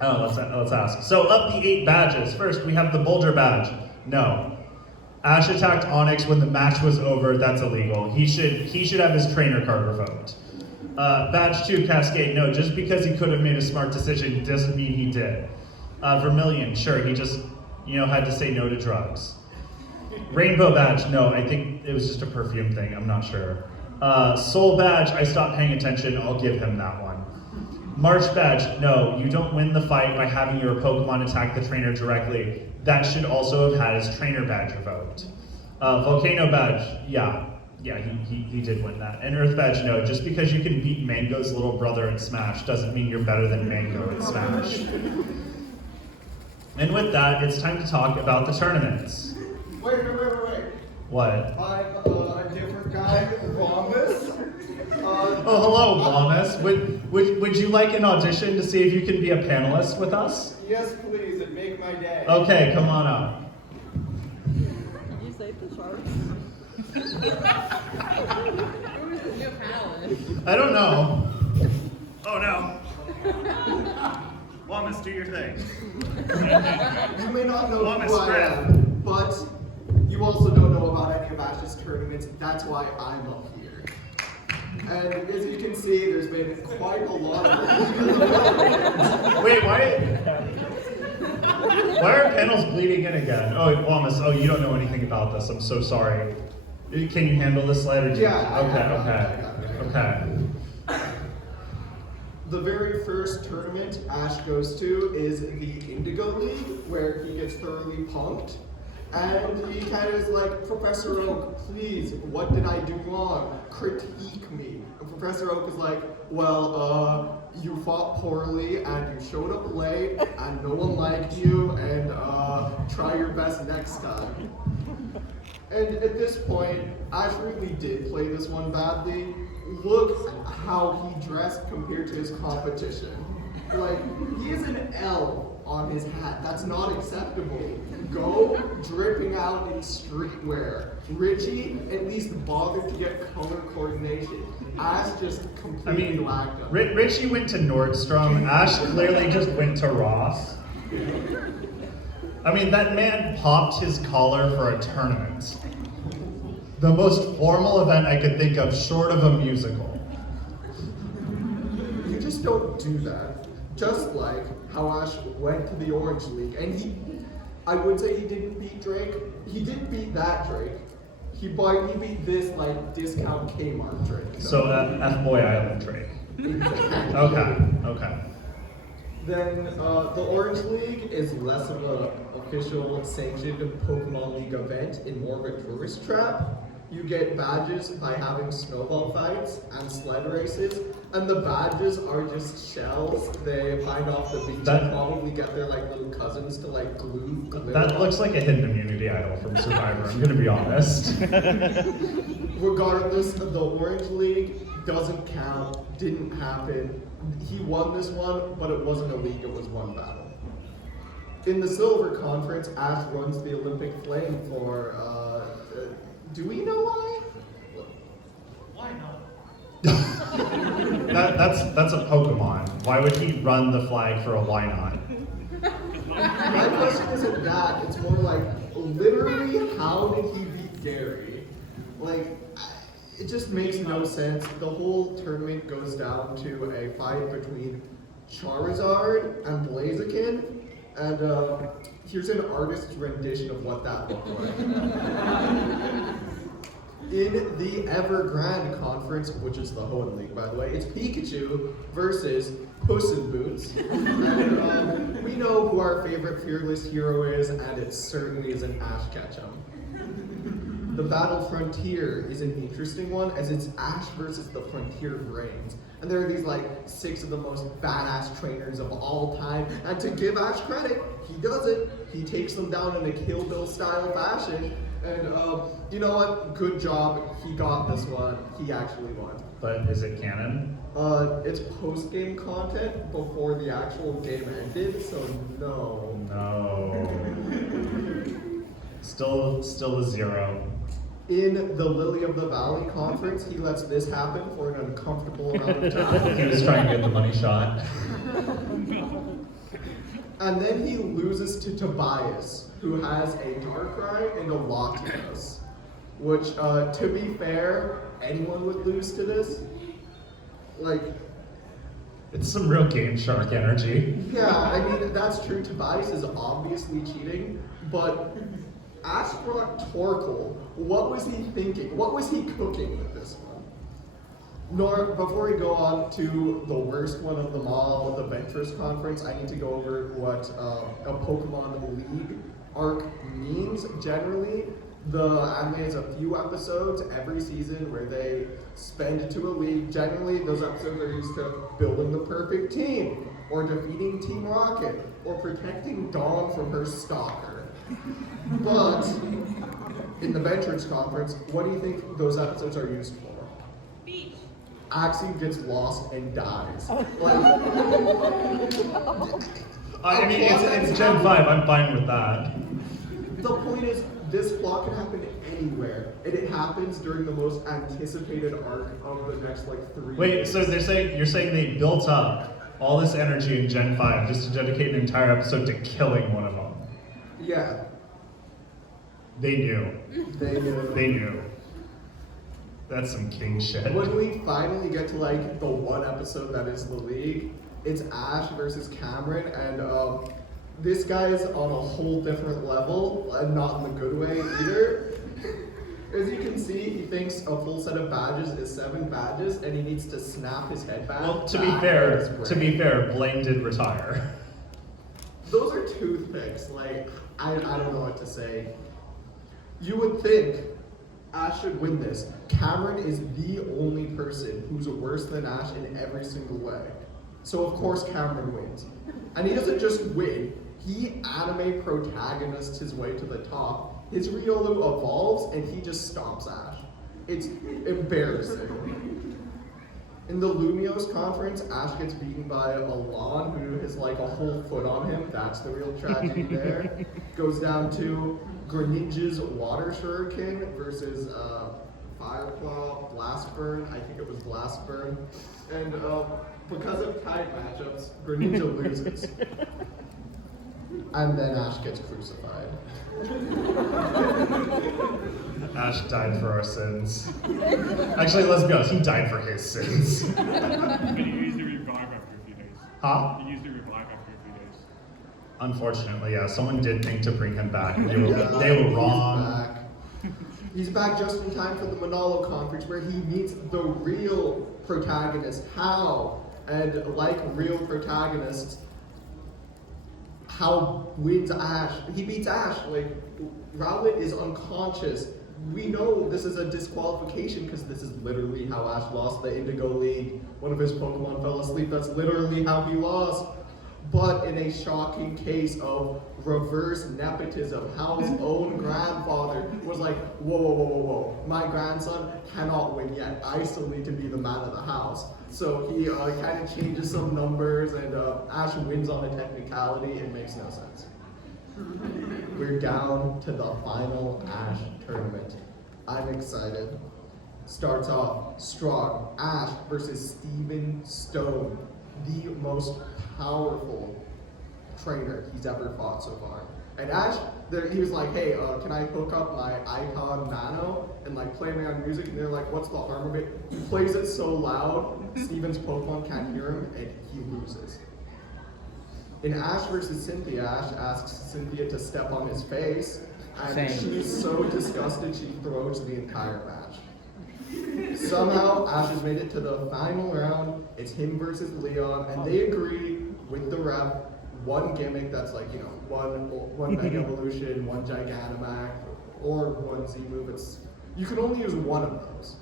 Oh, let's ask. So of the 8 badges, first we have the Bulger badge. No. Ash attacked Onyx when the match was over, that's illegal. He should have his trainer card revoked. Badge 2, Cascade, no, just because he could have made a smart decision doesn't mean he did. Vermilion, sure, he just, had to say no to drugs. Rainbow badge, no, I think it was just a perfume thing, I'm not sure. Soul badge, I stopped paying attention, I'll give him that one. March badge, no, you don't win the fight by having your Pokemon attack the trainer directly. That should also have had his trainer badge revoked. Volcano badge, yeah, he did win that. And Earth badge, no, just because you can beat Mango's little brother in Smash doesn't mean you're better than Mango in Smash. And with that, it's time to talk about the tournaments. Wait. What? I'm a different guy, Rhombus. Oh, hello, Wallace. Would you like an audition to see if you can be a panelist with us? Yes, please, and make my day. Okay, come on up. You saved the sharks. Who is this new panelist? I don't know. Oh no. Wallace, do your thing. You may not know Wallace, who I spread. am, but you also don't know about any of Ash's tournaments. That's why I'm up here. And as you can see, there's been quite a lot of Wait, why are panels bleeding in again? Oh, Wallace, you don't know anything about this. I'm so sorry. Can you handle this slide? Or Yeah. Okay. The very first tournament Ash goes to is the Indigo League, where he gets thoroughly punked. And he kind of is like, Professor Oak, please, what did I do wrong? Critique me. And Professor Oak is like, well, you fought poorly, and you showed up late, and no one liked you, and try your best next time. And at this point, Ash really did play this one badly. Look at how he dressed compared to his competition. Like, he has an L on his hat. That's not acceptable. Go dripping out in streetwear. Richie at least bothered to get color coordination. Ash just completely lacked them. Richie went to Nordstrom. Ash clearly just went to Ross. I mean, that man popped his collar for a tournament. The most formal event I could think of, short of a musical. You just don't do that. Just like how Ash went to the Orange League, and I would say he didn't beat Drake. He didn't beat that Drake. He beat this like discount Kmart Drake. So F-Boy Island Drake. Okay. Then the Orange League is less of an official sanctioned Pokemon League event and more of a tourist trap. You get badges by having snowball fights and sled races, and the badges are just shells they find off the beach and probably get their like little cousins to like glue glitter That on. looks like a hidden immunity idol from Survivor, I'm gonna be honest. Regardless, the Orange League doesn't count, didn't happen. He won this one, but it wasn't a league, it was one battle. In the Silver Conference, Ash runs the Olympic Flame for, do we know why? Why not? That's a Pokemon. Why would he run the flag for a why not? My question isn't that, it's more like, literally, how did he beat Gary? Like, it just makes no sense. The whole tournament goes down to a fight between Charizard and Blaziken, and here's an artist's rendition of what that looked like. In the Evergrande Conference, which is the Hoenn League, by the way, it's Pikachu versus Puss in Boots. And we know who our favorite fearless hero is, and it certainly isn't Ash Ketchum. The Battle Frontier is an interesting one as it's Ash versus the Frontier Brains. And there are these like 6 of the most badass trainers of all time. And to give Ash credit, he does it. He takes them down in a Kill Bill style fashion. And you know what? Good job. He got this one. He actually won. But is it canon? It's post-game content before the actual game ended, so no. No. Still a 0. In the Lily of the Valley conference, he lets this happen for an uncomfortable amount of time. He was trying to get the money shot. And then he loses to Tobias, who has a Darkrai and a Latios. Which, to be fair, anyone would lose to this. Like, It's some real Game Shark energy. yeah, I mean, that's true. Tobias is obviously cheating, but Ash brought Torkoal. What was he thinking? What was he cooking with this one? Nor, before we go on to the worst one of them all, the Ventress Conference, I need to go over what a Pokemon League arc means generally. The anime has a few episodes every season where they spend to a league. Generally, those episodes are used to building the perfect team, or defeating Team Rocket, or protecting Dawn from her stalker. But in the Ventress Conference, what do you think those episodes are used for? Beach. Axie gets lost and dies. I mean, it's Gen 5. I'm fine with that. The point is, this plot can happen anywhere, and it happens during the most anticipated arc of the next like 3 Wait, years. so you're saying they built up all this energy in Gen 5 just to dedicate an entire episode to killing one of them? Yeah, They knew. they knew. They knew. That's some king shit. When we finally get to like the one episode that is the league, it's Ash versus Cameron, and this guy's on a whole different level, and not in the good way either. As you can see, he thinks a full set of badges is 7 badges, and he needs to snap his head back. Well, to back be fair, Blaine did retire. Those are toothpicks. Like, I don't know what to say. You would think Ash should win this. Cameron is the only person who's worse than Ash in every single way. So of course Cameron wins. And he doesn't just win, he anime protagonists his way to the top. His Riolu evolves and he just stomps Ash. It's embarrassing. In the Lumiose conference, Ash gets beaten by Alon, who has like a whole foot on him. That's the real tragedy there. Goes down to Greninja's Water Shuriken versus Fireclaw, Blastburn. I think it was Blastburn. And because of tied matchups, Greninja loses. And then Ash gets crucified. Ash died for our sins. Actually, let's be honest, he died for his sins. But he usually revive after a few days. Huh? He usually revive after a few days. Unfortunately, yeah, someone did think to bring him back, and they Yeah, were wrong. He's back. He's back just in time for the Manalo conference where he meets the real protagonist, Hao. And like real protagonists, Hao wins Ash. He beats Ash. Like, Rowlet is unconscious. We know this is a disqualification because this is literally how Ash lost the Indigo League. One of his Pokemon fell asleep. That's literally how he lost. But in a shocking case of reverse nepotism, Hal's own grandfather was like, whoa, my grandson cannot win yet. I still need to be the man of the house. So he kind of changes some numbers, and Ash wins on a technicality. It makes no sense. We're down to the final Ash tournament. I'm excited. Starts off strong. Ash versus Steven Stone, the most powerful trainer he's ever fought so far. And Ash, he was like, hey, can I hook up my Icon Nano and like play me on music? And they're like, what's the harm of it? He plays it so loud, Steven's Pokemon can't hear him, and he loses. In Ash versus Cynthia, Ash asks Cynthia to step on his face, and Same. she's so disgusted she throws the entire match. Somehow, Ash has made it to the final round. It's him versus Leon, and they agree with the ref. One gimmick that's like, you know, one Mega Evolution, one Gigantamax, or one Z move. You can only use one of those.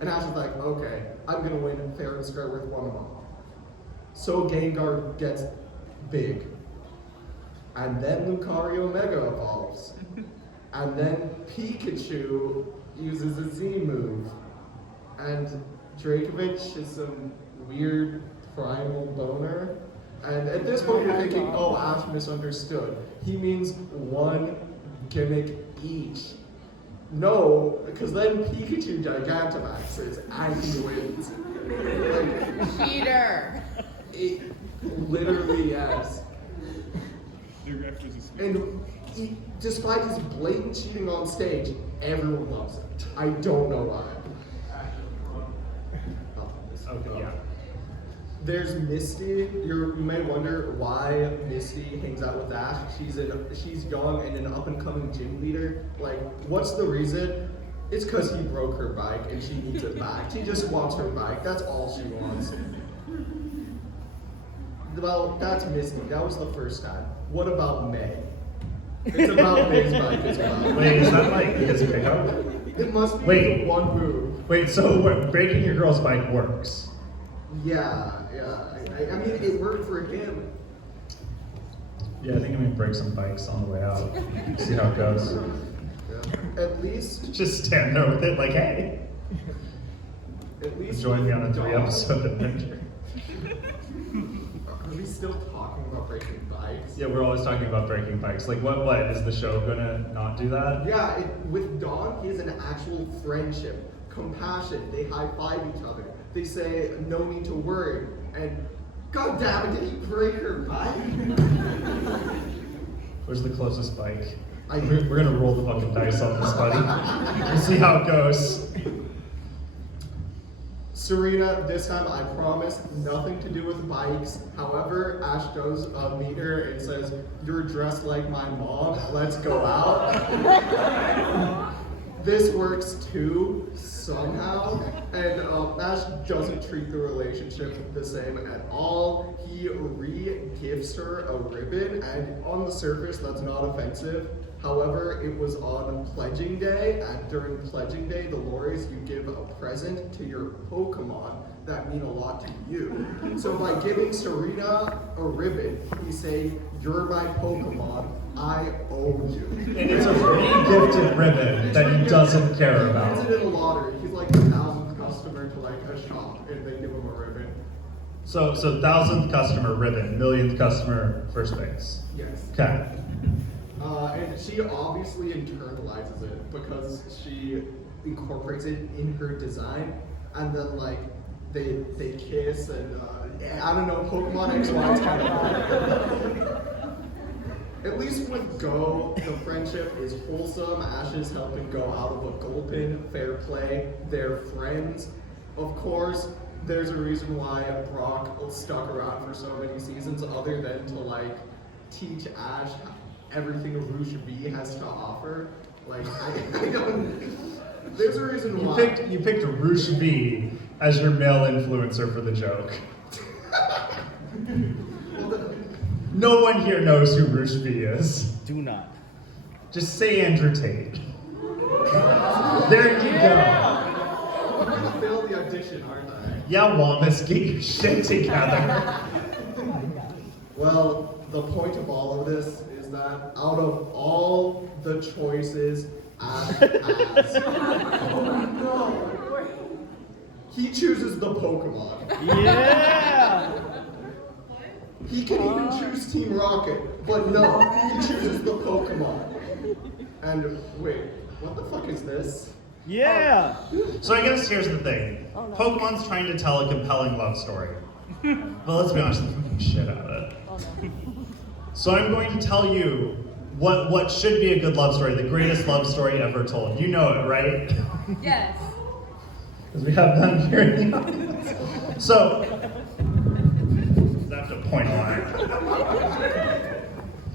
And Ash is like, okay, I'm gonna win fair and square with one of them. So Gengar gets big. And then Lucario Mega evolves. And then Pikachu uses a Z move. And Dracovic is some weird primal boner. And at this point you're thinking, oh, Ash misunderstood. He means one gimmick each. No, because then Pikachu Gigantamaxes and he wins. Cheater. It literally, yes. The ref was asleep. And despite his blatant cheating on stage, everyone loves it. I don't know why. Okay, yeah. There's Misty. You may wonder why Misty hangs out with Ash. She's young and an up-and-coming gym leader. Like, what's the reason? It's because he broke her bike and she needs it back. She just wants her bike. That's all she wants. Well, that's Misty. That was the first time. What about May? It's about May's bike as well. Wait, is that like his pickup? It must be Wait. one move. Wait, so breaking your girl's bike works? Yeah. I mean, it worked for him. Yeah, I think I'm gonna break some bikes on the way out. See how it goes. Yeah. At least Just stand there with it like, hey, join me on a 3-episode adventure. Are we still talking about breaking bikes? Yeah, we're always talking about breaking bikes. Like, what is the show gonna not do that? Yeah, with Dawn, he has an actual friendship, compassion. They high-five each other. They say, no need to worry. And, god damn it, did he break her bike? Where's the closest bike? We're gonna roll the fucking dice on this, buddy. We'll see how it goes. Serena, this time I promise, nothing to do with bikes. However, Ash does meet her and says, you're dressed like my mom, let's go out. This works too, somehow, and Ash doesn't treat the relationship the same at all. He re-gifts her a ribbon, and on the surface, that's not offensive. However, it was on Pledging Day, and during Pledging Day, the lores, you give a present to your Pokemon that mean a lot to you. So by giving Serena a ribbon, he's saying, you're my Pokemon, I owe you. And it's a re-gifted ribbon that he doesn't care He about. wins it in a lottery. He's like the 1,000th customer to like a shop, and they give him a ribbon. So 1,000th customer ribbon, 1,000,000th customer first base. Yes. Okay. And she obviously internalizes it because she incorporates it in her design, and then like they kiss and I don't know, Pokemon XY is kind of At least with Go, the friendship is wholesome. Ash is helping Go out of a Gulpin, fair play. They're friends. Of course, there's a reason why Brock stuck around for so many seasons, other than to like teach Ash everything Rouge V has to offer. Like I don't. There's a reason why. You picked Rouge V as your male influencer for the joke. No one here knows who Rouge V is. Do not. Just say Andrew Tate. There you go. I'm gonna fail the audition, aren't I? Yeah, Wampus, get your shit together. Well, the point of all of this is that out of all the choices Ash has, he chooses the Pokemon. Yeah! He can even choose Team Rocket, but no, he chooses the Pokemon. And wait, what the fuck is this? Yeah! So I guess here's the thing. Pokemon's trying to tell a compelling love story. But let's be honest, they're fucking shit out of it. So I'm going to tell you what should be a good love story, the greatest love story ever told. You know it, right? Yes. Because we have none here in the audience. So, I have to point a line.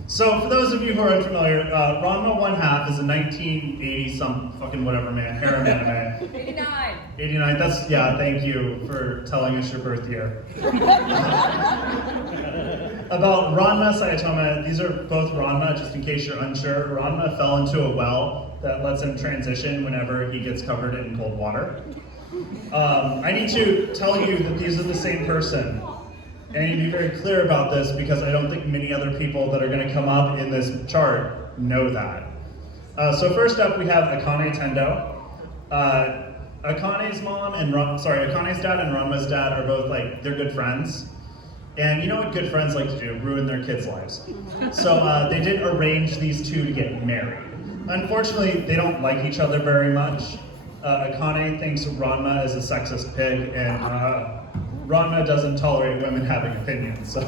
So, for those of you who are unfamiliar, Ranma 1/2 is a 1980 some fucking whatever man, harem anime. 89. 89, that's, yeah, thank you for telling us your birth year. About Ranma, Sayatoma, these are both Ranma, just in case you're unsure. Ranma fell into a well that lets him transition whenever he gets covered in cold water. I need to tell you that these are the same person. And I need to be very clear about this because I don't think many other people that are going to come up in this chart know that. So first up we have Akane Tendo. Akane's dad and Ranma's dad are both they're good friends. And you know what good friends like to do? Ruin their kids' lives. So they did arrange these two to get married. Unfortunately, they don't like each other very much. Akane thinks Ranma is a sexist pig, and Ranma doesn't tolerate women having opinions, so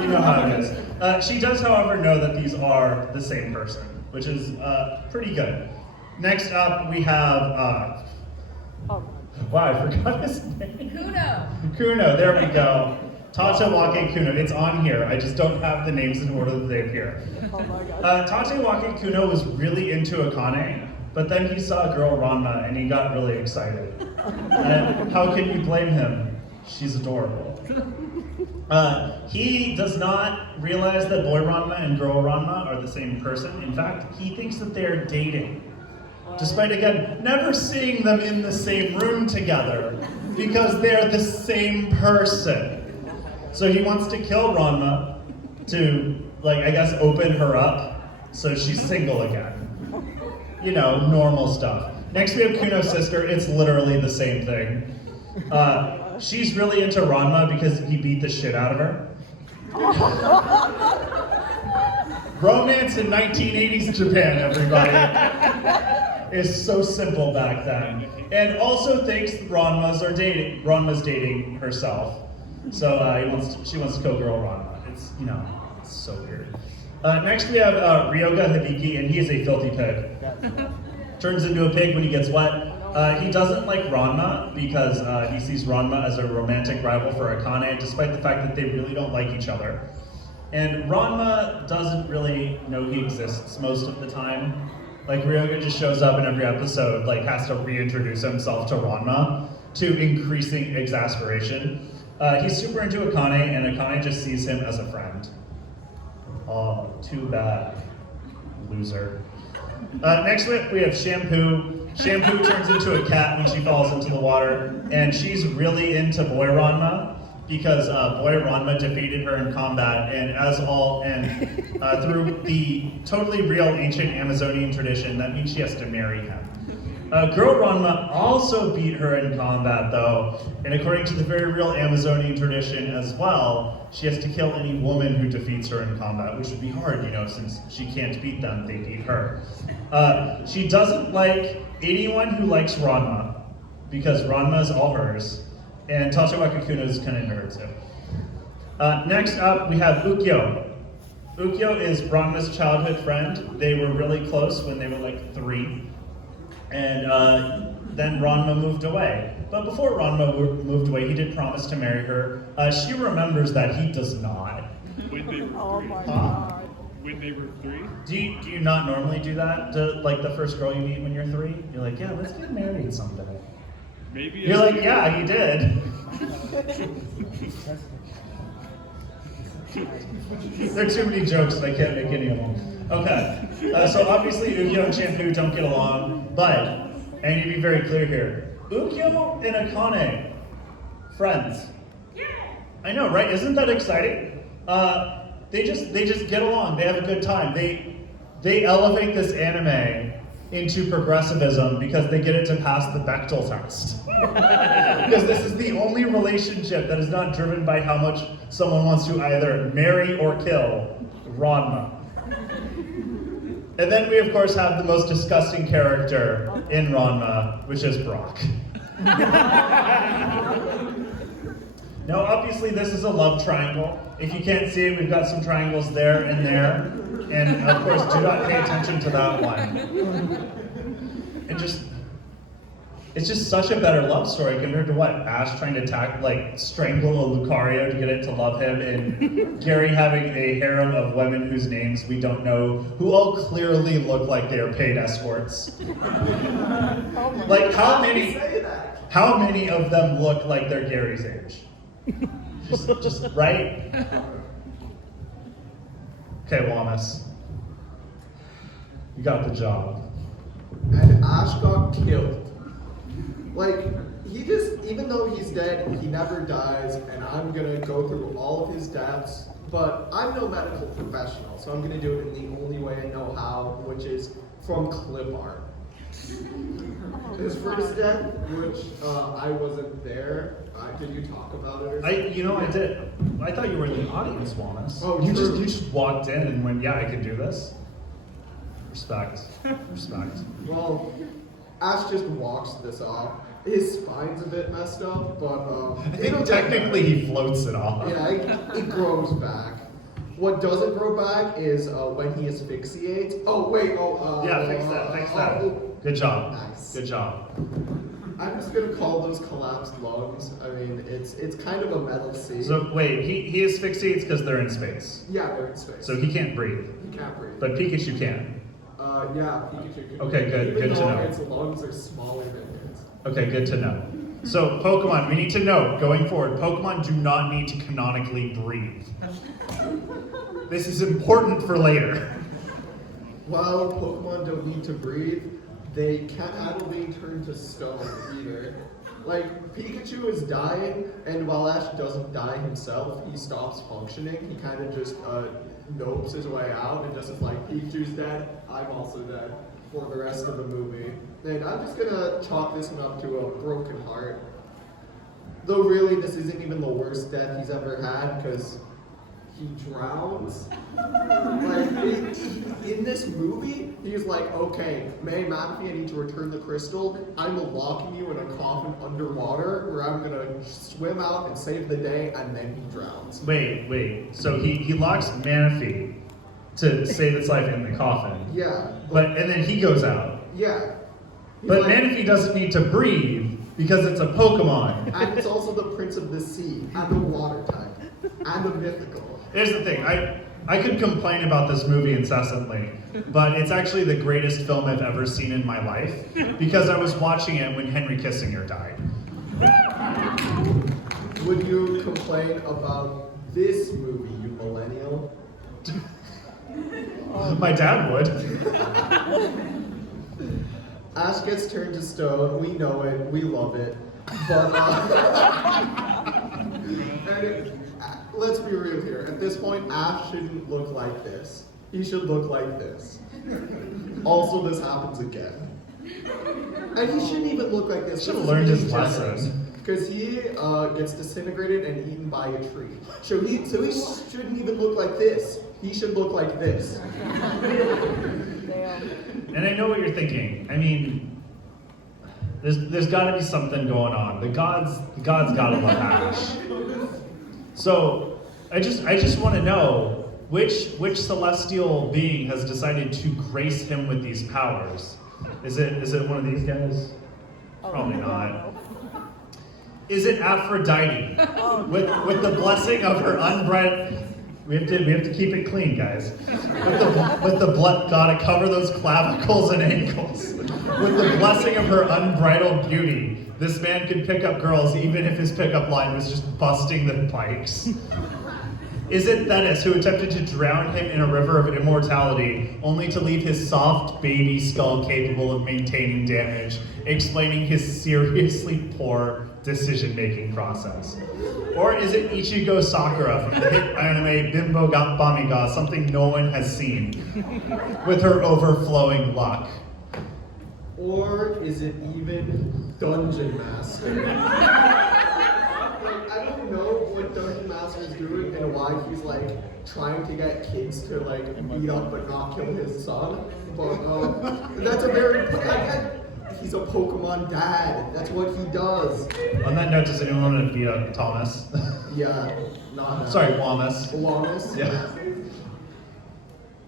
you know how it is. She does, however, know that these are the same person, which is pretty good. Next up, we have, wow, I forgot his name. Kuno, there we go. Tatewake Kuno, it's on here. I just don't have the names in order that they appear. Oh my god. Tatewake Kuno was really into Akane, but then he saw girl Ranma and he got really excited. And how can you blame him? She's adorable. He does not realize that boy Ranma and girl Ranma are the same person. In fact, he thinks that they are dating. Despite, again, never seeing them in the same room together because they're the same person. So he wants to kill Ranma to, I guess, open her up so she's single again. You know, normal stuff. Next we have Kuno's sister. It's literally the same thing. She's really into Ranma because he beat the shit out of her. Romance in 1980s Japan, everybody. Is so simple back then. And also thinks Ranma's dating herself. So she wants to kill girl Ranma. It's so weird. Next we have Ryoga Hibiki, and he is a filthy pig. Turns into a pig when he gets wet. He doesn't like Ranma because he sees Ranma as a romantic rival for Akane, despite the fact that they really don't like each other. And Ranma doesn't really know he exists most of the time. Ryoga just shows up in every episode, has to reintroduce himself to Ranma to increasing exasperation. He's super into Akane, and Akane just sees him as a friend. Oh, too bad, loser. Next we have Shampoo. Shampoo turns into a cat when she falls into the water, and she's really into boy Ranma because boy Ranma defeated her in combat, and through the totally real ancient Amazonian tradition, that means she has to marry him. Girl Ranma also beat her in combat though, and according to the very real Amazonian tradition as well, she has to kill any woman who defeats her in combat, which would be hard, since she can't beat them, they beat her. She doesn't like anyone who likes Ranma, because Ranma is all hers, and Tatewake Kuno is kind of into her too. Next up, we have Ukyo. Ukyo is Ranma's childhood friend. They were really close when they were 3. And then Ranma moved away. But before Ranma moved away, he did promise to marry her. She remembers that he does not. When they were 3. Oh my god. When they were 3? Do you not normally do that to the first girl you meet when you're 3? You're like, yeah, let's get married someday. Maybe. You're like, yeah, you did. There are too many jokes and I can't make any of them. Okay, so obviously Ukyo and Shampoo don't get along, but I need to be very clear here. Ukyo and Akane, friends. Yeah. I know, right? Isn't that exciting? They just get along. They have a good time. They elevate this anime into progressivism because they get it to pass the Bechdel test. Because this is the only relationship that is not driven by how much someone wants to either marry or kill Ranma. And then we of course have the most disgusting character in Ranma, which is Brock. Now obviously this is a love triangle. If you can't see it, we've got some triangles there and there. And of course, do not pay attention to that one. And it's just such a better love story compared to what? Ash trying to strangle a Lucario to get it to love him, and Gary having a harem of women whose names we don't know, who all clearly look like they are paid escorts. How many of them look like they're Gary's age? Just right? Okay, Wallace. You got the job. And Ash got killed. Like, even though he's dead, he never dies, and I'm gonna go through all of his deaths, but I'm no medical professional, so I'm gonna do it in the only way I know how, which is from clip art. His first death, which I wasn't there. Did you talk about it or something? I did. I thought you were in the audience, Wallace. Oh, you true. just walked in and went, yeah, I can do this. Respect. Respect. Well, Ash just walks this off. His spine's a bit messed up, but I think technically he floats it off. yeah, it grows back. What doesn't grow back is when he asphyxiates. Oh wait, Yeah, fix that. Good job. Nice. Good job. I'm just gonna call those collapsed lungs. I mean, it's kind of a metal scene. So wait, he asphyxiates because they're in space. Yeah, they're in space. So he can't breathe. He can't breathe. But Pikachu can. Yeah, Pikachu can. Okay, good. Even Good to though know. its lungs are smaller than his. Okay, good to know. So Pokemon, we need to know, going forward, Pokemon do not need to canonically breathe. This is important for later. While Pokemon don't need to breathe, they can't idly turn to stone either. Like, Pikachu is dying, and while Ash doesn't die himself, he stops functioning. He kind of just nopes his way out and just is like, Pikachu's dead, I'm also dead for the rest of the movie. And I'm just gonna chalk this one up to a broken heart. Though really, this isn't even the worst death he's ever had, because he drowns. Like, in this movie, he's like, okay, May Manaphy, I need to return the crystal. I'm locking you in a coffin underwater where I'm gonna swim out and save the day, and then he drowns. Wait. So he locks Manaphy to save its life in the coffin. Yeah. And then he goes out. Yeah. He's But like- Manaphy doesn't need to breathe because it's a Pokemon. And it's also the Prince of the Sea, and a water type, and a mythical. Here's the thing, I could complain about this movie incessantly, but it's actually the greatest film I've ever seen in my life because I was watching it when Henry Kissinger died. Would you complain about this movie, you millennial? My dad would. Ash gets turned to stone. We know it. We love it. But let's be real here. At this point, Ash shouldn't look like this. He should look like this. Also, this happens again. And he shouldn't even look like this. Should have learned his lesson. Because he gets disintegrated and eaten by a tree. So he shouldn't even look like this. He should look like this. And I know what you're thinking. I mean, there's got to be something going on. The gods got to love Ash. So I just want to know which celestial being has decided to grace him with these powers. Is it one of these guys? Probably not. Is it Aphrodite with the blessing of her unbridled? We have to keep it clean, guys. With the blood, gotta cover those clavicles and ankles. With the blessing of her unbridled beauty, this man could pick up girls even if his pickup line was just busting the pikes. Is it Thetis who attempted to drown him in a river of immortality, only to leave his soft baby skull capable of maintaining damage, explaining his seriously poor decision-making process? Or is it Ichigo Sakura from the hit anime Bimbo Got Bamiga, something no one has seen, with her overflowing luck? Or is it even Dungeon Master? I don't know what Dungeon Master is doing and why he's like trying to get kids to like beat up but not kill his son. But that's a very he's a Pokemon dad. That's what he does. On that note, does anyone want to beat up Thomas? Yeah, not Sorry, Wamus. Wallace. Yeah.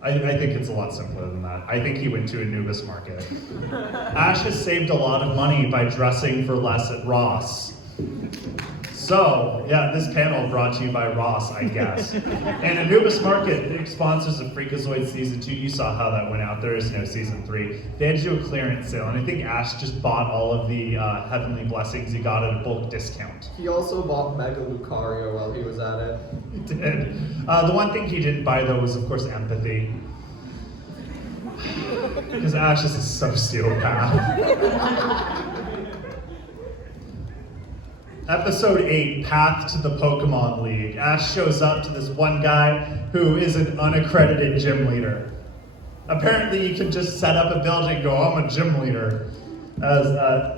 I think it's a lot simpler than that. I think he went to Anubis Market. Ash has saved a lot of money by dressing for less at Ross. So, yeah, this panel brought to you by Ross, I guess. And Anubis Market, big sponsors of Freakazoid Season 2. You saw how that went out. There is no Season 3. They had to do a clearance sale, and I think Ash just bought all of the Heavenly Blessings he got at a bulk discount. He also bought Mega Lucario while he was at it. He did. The one thing he didn't buy, though, was, of course, empathy. Because Ash is a sociopath. Episode 8, Path to the Pokemon League. Ash shows up to this one guy who is an unaccredited gym leader. Apparently, you can just set up a building and go, I'm a gym leader. As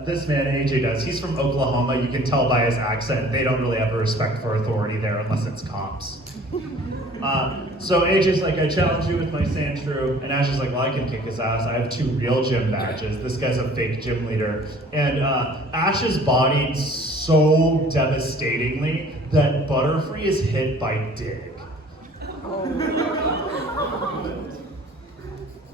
this man, AJ, does. He's from Oklahoma. You can tell by his accent. They don't really have a respect for authority there unless it's cops. So AJ's like, I challenge you with my Sandshrew. And Ash is like, well, I can kick his ass. I have 2 real gym badges. This guy's a fake gym leader. And Ash is bodied so devastatingly that Butterfree is hit by Dig.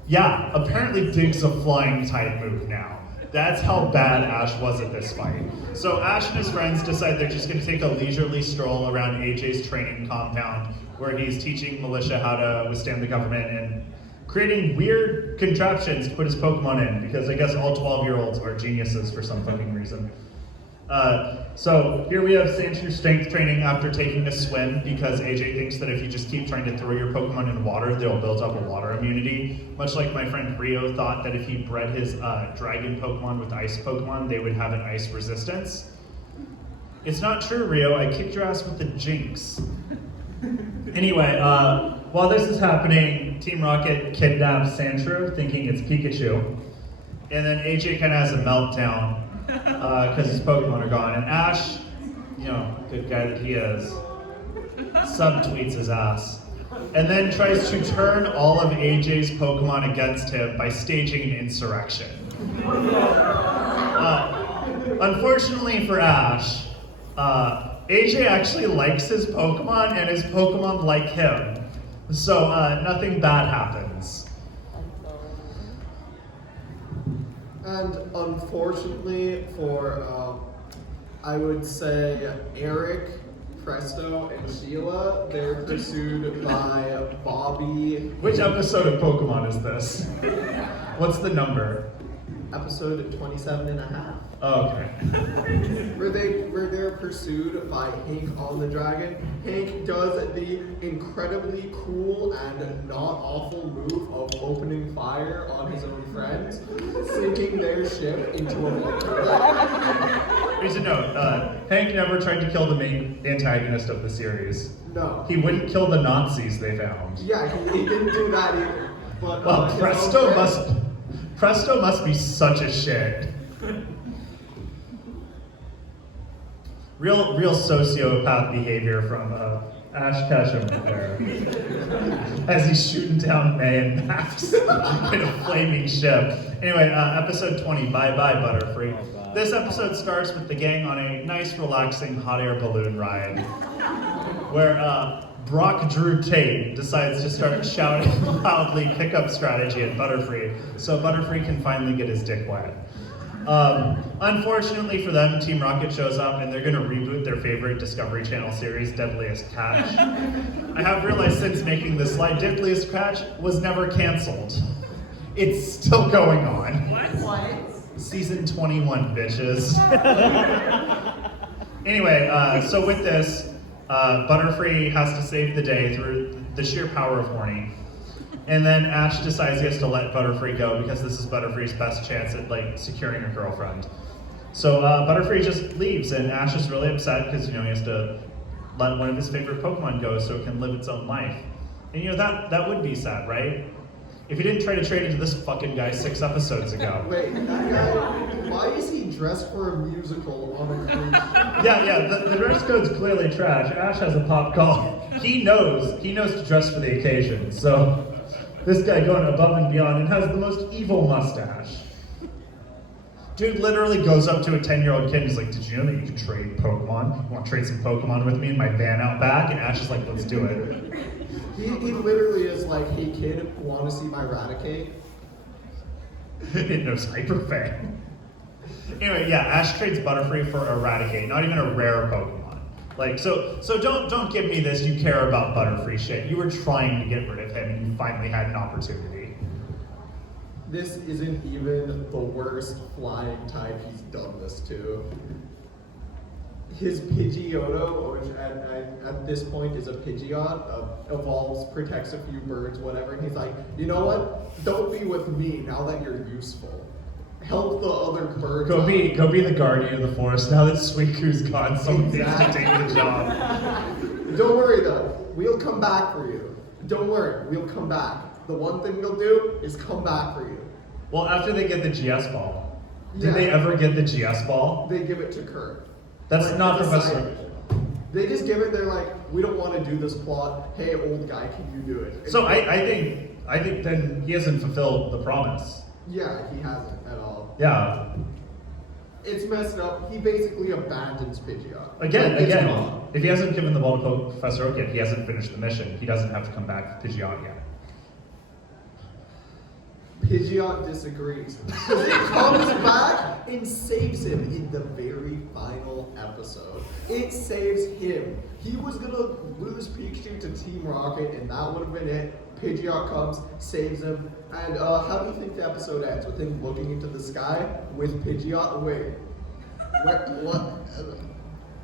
Yeah, apparently Dig's a flying type move now. That's how bad Ash was at this fight. So Ash and his friends decide they're just going to take a leisurely stroll around AJ's training compound, where he's teaching militia how to withstand the government and creating weird contraptions to put his Pokemon in, because I guess all 12-year-olds are geniuses for some fucking reason. So here we have Sandshrew strength training after taking a swim, because AJ thinks that if you just keep trying to throw your Pokemon in water, they'll build up a water immunity. Much like my friend Rio thought that if he bred his dragon Pokemon with ice Pokemon, they would have an ice resistance. It's not true, Rio. I kicked your ass with the Jinx. Anyway, while this is happening, Team Rocket kidnaps Sandshrew, thinking it's Pikachu. And then AJ kind of has a meltdown because his Pokemon are gone. And Ash, you know, good guy that he is, subtweets his ass. And then tries to turn all of AJ's Pokemon against him by staging an insurrection. Unfortunately for Ash, AJ actually likes his Pokemon, and his Pokemon like him. So nothing bad happens. And unfortunately for, I would say, Eric, Presto, and Sheila, they're pursued by Bobby. Which episode of Pokemon is this? What's the number? Episode 27.5. Oh, okay. Where they're pursued by Hank on the dragon. Hank does the incredibly cool and not awful move of opening fire on his own friends, sinking their ship into a volcano. Here's a note. Hank never tried to kill the main antagonist of the series. No. He wouldn't kill the Nazis they found. Yeah, he didn't do that either. But, Well, his Presto own friends- must be such a shit. Real sociopath behavior from Ash Ketchum there. As he's shooting down May and Max in a flaming ship. Anyway, episode 20, Bye Bye Butterfree. This episode starts with the gang on a nice, relaxing hot air balloon ride, where Brock Drew Tate decides to start shouting loudly pickup strategy at Butterfree, so Butterfree can finally get his dick wet. Unfortunately for them, Team Rocket shows up and they're going to reboot their favorite Discovery Channel series, Deadliest Catch. I have realized since making this slide, Deadliest Catch was never canceled. It's still going on. What? Season 21, bitches. Anyway, so with this, Butterfree has to save the day through the sheer power of horny. And then Ash decides he has to let Butterfree go because this is Butterfree's best chance at like securing a girlfriend. So Butterfree just leaves, and Ash is really upset because he has to let one of his favorite Pokemon go so it can live its own life. And that would be sad, right? If he didn't try to trade it to this fucking guy 6 episodes ago. Wait, that guy, why is he dressed for a musical on a cruise ship? Yeah, the dress code's clearly trash. Ash has a pop call. He knows to dress for the occasion. So this guy going above and beyond and has the most evil mustache. Dude literally goes up to a 10-year-old kid and is like, did you know that you can trade Pokemon? You want to trade some Pokemon with me in my van out back? And Ash is like, let's do it. He literally is like, hey kid, want to see my Raticate? It knows Hyperfang. Anyway, yeah, Ash trades Butterfree for Eradicate, not even a rare Pokemon. Like, so don't give me this, you care about Butterfree shit. You were trying to get rid of him and you finally had an opportunity. This isn't even the worst flying type he's done this to. His Pidgeotto, which at this point is a Pidgeot, evolves, protects a few birds, whatever, and he's like, you know what? Don't be with me now that you're useful. Help the other birds. Go be the guardian of the forest now that Suiku's gone. Someone needs to take the job. Don't worry though, we'll come back for you. Don't worry, we'll come back. The one thing we'll do is come back for you. Well, after they get the GS ball, did Yeah. they ever get the GS ball? They give it to Kurt. That's Like, not as a Professor. side mission. They just give it, they're like, we don't want to do this plot. Hey, old guy, can you do it? So I think then he hasn't fulfilled the promise. Yeah, he hasn't at all. Yeah. It's messed up. He basically abandons Pidgeot. Again, Like, it's gone. if he hasn't given the ball to Professor Oak yet, he hasn't finished the mission. He doesn't have to come back to Pidgeot yet. Pidgeot disagrees. He comes back and saves him in the very final episode. It saves him. He was gonna lose Pikachu to Team Rocket, and that would have been it. Pidgeot comes, saves him, and how do you think the episode ends? With him looking into the sky with Pidgeot? Wait, what?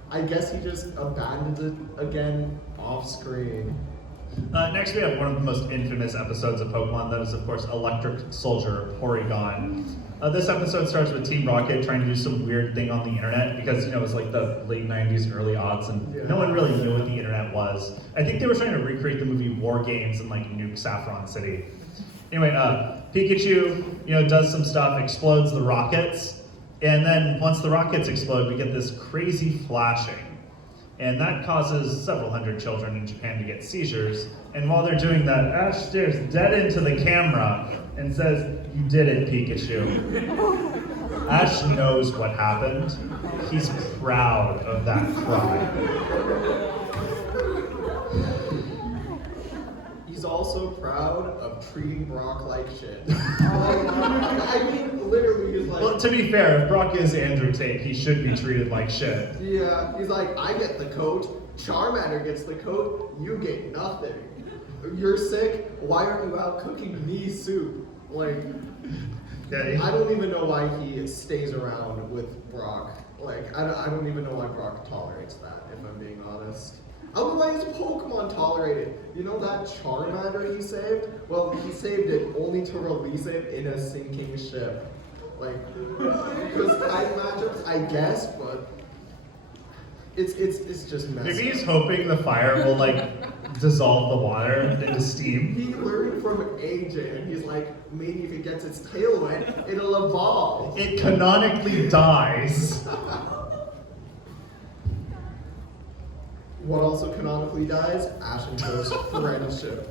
I guess he just abandons it again off screen. Next, we have one of the most infamous episodes of Pokemon. That is, of course, Electric Soldier Porygon. This episode starts with Team Rocket trying to do some weird thing on the internet because, it was like the late 90s, early aughts, and no one really knew what the internet was. I think they were trying to recreate the movie War Games and like nuke Saffron City. Anyway, Pikachu, does some stuff, explodes the rockets, and then once the rockets explode, we get this crazy flashing. And that causes several hundred children in Japan to get seizures. And while they're doing that, Ash stares dead into the camera and says, "You did it, Pikachu." Ash knows what happened. He's proud of that cry. He's also proud of treating Brock like shit. I mean, literally, he's like... Well, to be fair, if Brock is Andrew Tate, he should be treated like shit. Yeah, he's like, I get the coat, Charmander gets the coat, you get nothing. You're sick, why aren't you out cooking me soup? Like, Yeah, I don't even know why he stays around with Brock. Like, I don't even know why Brock tolerates that, if I'm being honest. I don't know why his Pokemon tolerated. You know that Charmander he saved? Well, he saved it only to release it in a sinking ship. Like, because type matchups, I guess, but it's just messed Maybe up. he's hoping the fire will dissolve the water into steam. He learned from AJ, and he's like, maybe if it gets its tail wet, it'll evolve. It canonically dies. What also canonically dies? Ash and Ghost's friendship.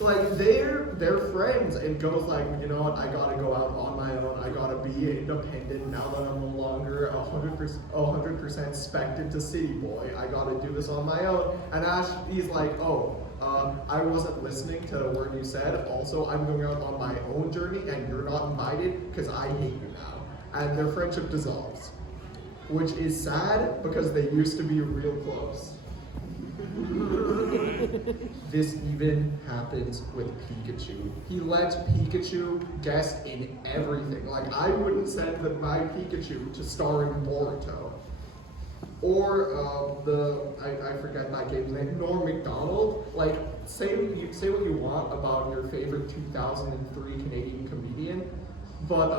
Like, they're friends, and Ghost like, you know what, I gotta go out on my own, I gotta be independent now that I'm no longer 100% spec'd to City Boy, I gotta do this on my own. And Ash, he's like, I wasn't listening to a word you said, also I'm going out on my own journey, and you're not invited, because I hate you now. And their friendship dissolves. Which is sad, because they used to be real close. This even happens with Pikachu. He lets Pikachu guest in everything. Like, I wouldn't send my Pikachu to star in Boruto. Or I forget that game's name, Norm Macdonald. Like, say what you want about your favorite 2003 Canadian comedian, but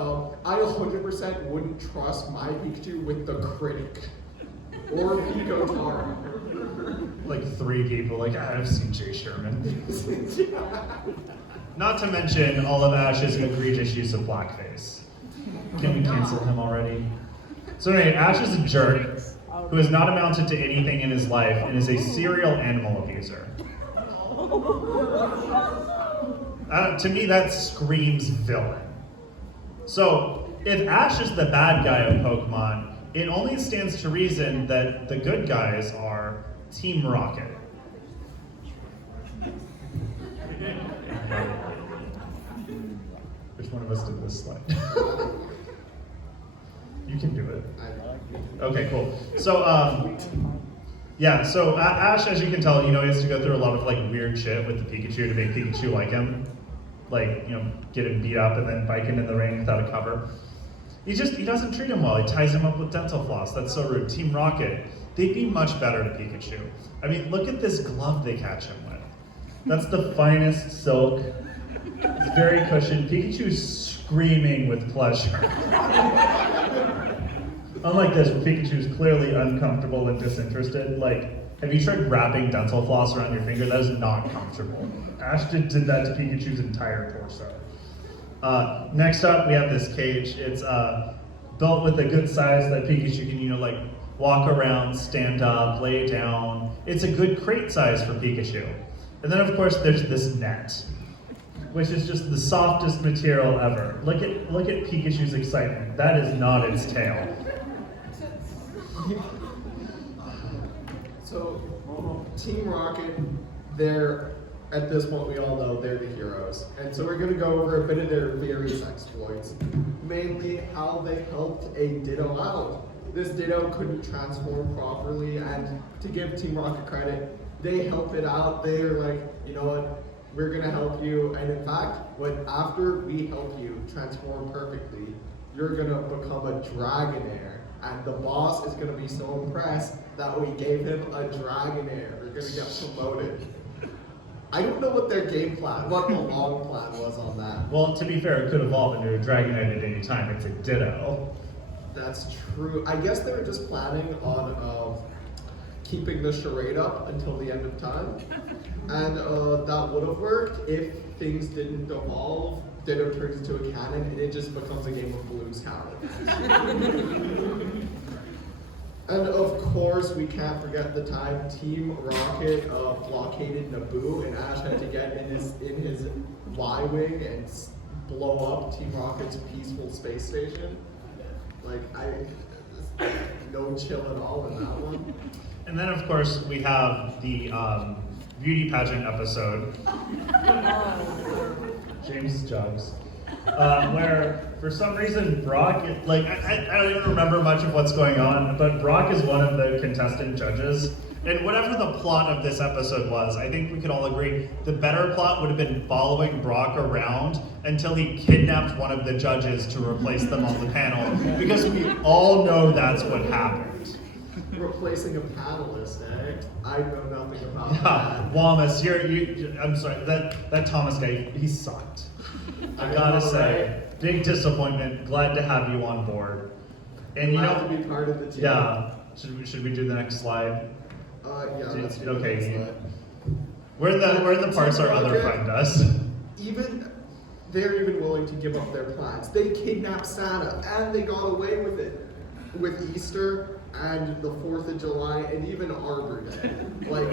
I 100% wouldn't trust my Pikachu with the Critic. Or Pico Taro. Like 3 people, I've seen Jay Sherman. Not to mention all of Ash's egregious use of blackface. Can we cancel him already? So anyway, Ash is a jerk who has not amounted to anything in his life and is a serial animal abuser. To me, that screams villain. So, if Ash is the bad guy of Pokemon, it only stands to reason that the good guys are Team Rocket. Which one of us did this slide? You can do it. Okay, cool. So, Yeah, so Ash, as you can tell, he has to go through a lot of like weird shit with the Pikachu to make Pikachu like him. Like, get him beat up and then bike him in the ring without a cover. He doesn't treat him well. He ties him up with dental floss. That's so rude. Team Rocket, they'd be much better to Pikachu. I mean, look at this glove they catch him with. That's the finest silk. It's very cushioned. Pikachu's screaming with pleasure. Unlike this, where Pikachu's clearly uncomfortable and disinterested. Like, have you tried wrapping dental floss around your finger? That is not comfortable. Ash did that to Pikachu's entire torso. Next up, we have this cage. It's built with a good size that Pikachu can, walk around, stand up, lay down. It's a good crate size for Pikachu. And then, of course, there's this net, which is just the softest material ever. Look at Pikachu's excitement. That is not its tail. So, Team Rocket, at this point we all know they're the heroes. And so we're going to go over a bit of their various exploits. Mainly how they helped a Ditto out. This Ditto couldn't transform properly, and to give Team Rocket credit, they helped it out. They're like, you know what, we're going to help you. And in fact, after we help you transform perfectly, you're going to become a Dragonair. And the boss is going to be so impressed that we gave him a Dragonair. We're going to get promoted. I don't know what their game plan, what the long plan was on that. Well, to be fair, it could evolve into a Dragonite at any time. It's a Ditto. That's true. I guess they were just planning on keeping the charade up until the end of time. And that would have worked if things didn't evolve. Ditto turns into a cannon and it just becomes a game of Blues Tower. And of course, we can't forget the time Team Rocket blockaded Naboo, and Ash had to get in his Y-wing and blow up Team Rocket's peaceful space station. Like, no chill at all in that one. And then, of course, we have the beauty pageant episode. James Jugs. Where, for some reason, Brock, I don't even remember much of what's going on, but Brock is one of the contestant judges. And whatever the plot of this episode was, I think we could all agree, the better plot would have been following Brock around until he kidnapped one of the judges to replace them on the panel, because we all know that's what happened. Replacing a panelist, eh? I know nothing about Yeah, that. Wamus, I'm sorry, that Thomas guy, he sucked. I gotta say, big disappointment. Glad to have you on board. And Glad to be part of the team. yeah. Should we do the next slide? Yeah, let's do Okay, the next you- slide. We're in the parts our other friend does. They're even willing to give up their plans. They kidnapped Santa, and they got away with it. With Easter and the 4th of July, and even Arbor Day. Like,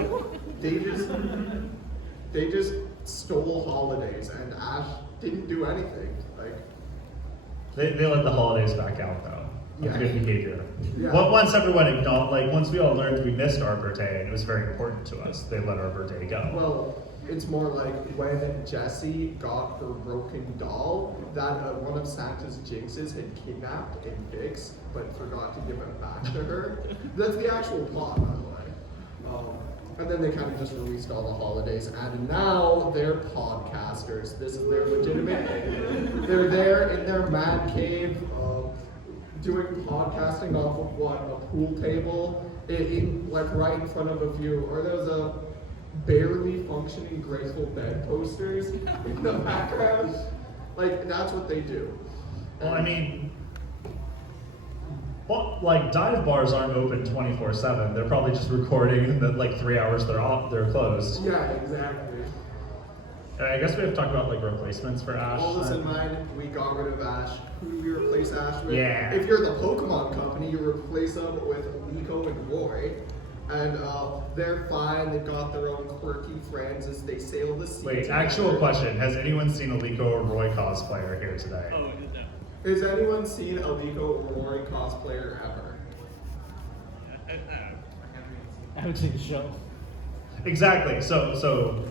they just stole holidays, and Ash didn't do anything. Like, They let the holidays back out though. Yeah. Good behavior. Yeah. Once everyone acknowledged, once we all learned we missed Arbor Day and it was very important to us, they let Arbor Day go. well, it's more like when Jessie got her broken doll that one of Santa's jinxes had kidnapped and fixed, but forgot to give it back to her. That's the actual plot, by the way. And then they kind of just released all the holidays, and now they're podcasters. This is their legitimate. They're there in their man cave, doing podcasting off of a pool table, right in front of a view, or there's a barely functioning Grateful Dead posters in the background. Like, that's what they do. Well, I mean, dive bars aren't open 24/7. They're probably just recording, and then 3 hours they're closed. Yeah, exactly. I guess we have to talk about replacements for Ash. All this in mind, we got rid of Ash. Who do we replace Ash with? Yeah. If you're the Pokemon company, you replace them with Liko and Roy. And they're fine, they've got their own quirky friends as they sail the sea. Wait, together. actual question. Has anyone seen a Liko or Roy cosplayer here today? Oh, no. Has anyone seen a Liko or Roy cosplayer ever? I haven't seen the show. Exactly. So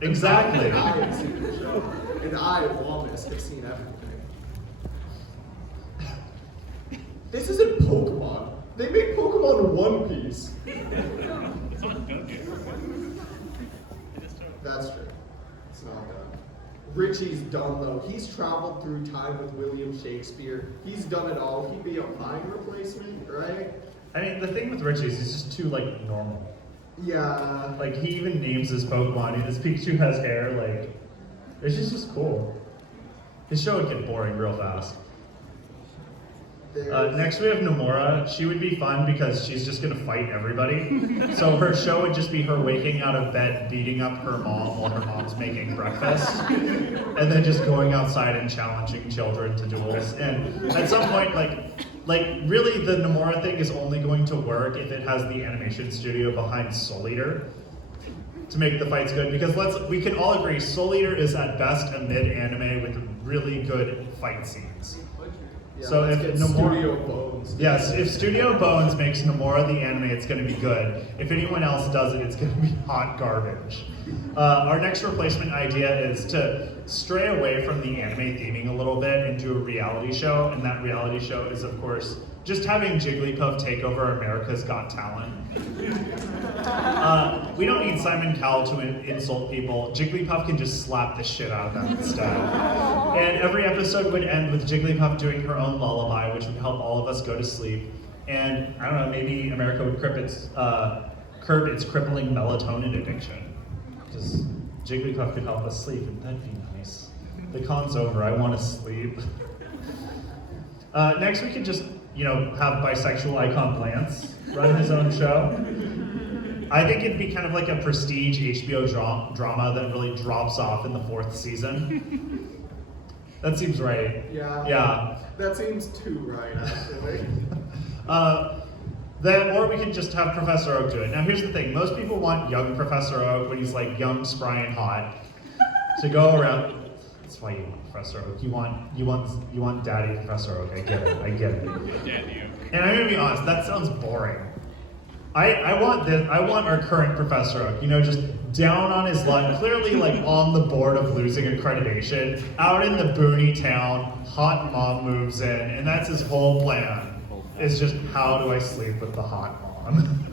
exactly. I have seen the show. And I, Wallace, have seen everything. This isn't Pokemon. They made Pokemon Pokemon One Piece. It's not done yet. That's true. It's not done. Richie's done though. He's traveled through time with William Shakespeare. He's done it all. He'd be a fine replacement, right? I mean, the thing with Richie is he's just too, like, normal. Yeah. Like, he even names his Pokemon. His Pikachu has hair, like, it's just cool. His show would get boring real fast. Next we have Nomura. She would be fun because she's just gonna fight everybody. So her show would just be her waking out of bed, beating up her mom while her mom's making breakfast, and then just going outside and challenging children to duels. And at some point, like really the Nomura thing is only going to work if it has the animation studio behind Soul Eater to make the fights good. Because we can all agree, Soul Eater is at best a mid-anime with really good fight scenes. Yeah, So let's if get Nomura, Studio Bones. yes, if Studio Bones makes Nomura the anime, it's going to be good. If anyone else does it, it's going to be hot garbage. Our next replacement idea is to stray away from the anime theming a little bit and do a reality show, and that reality show is, of course, just having Jigglypuff take over America's Got Talent. We don't need Simon Cowell to insult people. Jigglypuff can just slap the shit out of them instead. And every episode would end with Jigglypuff doing her own lullaby, which would help all of us go to sleep. And I don't know, maybe America would curb its crippling melatonin addiction. Just Jigglypuff could help us sleep, and that'd be nice. The con's over, I want to sleep. Next we could just, have bisexual icon Lance run his own show. I think it'd be kind of like a prestige HBO drama that really drops off in the 4th season. That seems right. Yeah. Yeah. That seems too right, actually. Or we could just have Professor Oak do it. Now here's the thing, most people want young Professor Oak when he's like young, spry, and hot to go around. That's why you want Professor Oak. You want Daddy Professor Oak. I get it. And I'm gonna be honest, that sounds boring. I want our current Professor Oak, just down on his luck, clearly like on the board of losing accreditation, out in the boony town, hot mom moves in, and that's his whole plan. It's just, how do I sleep with the hot mom?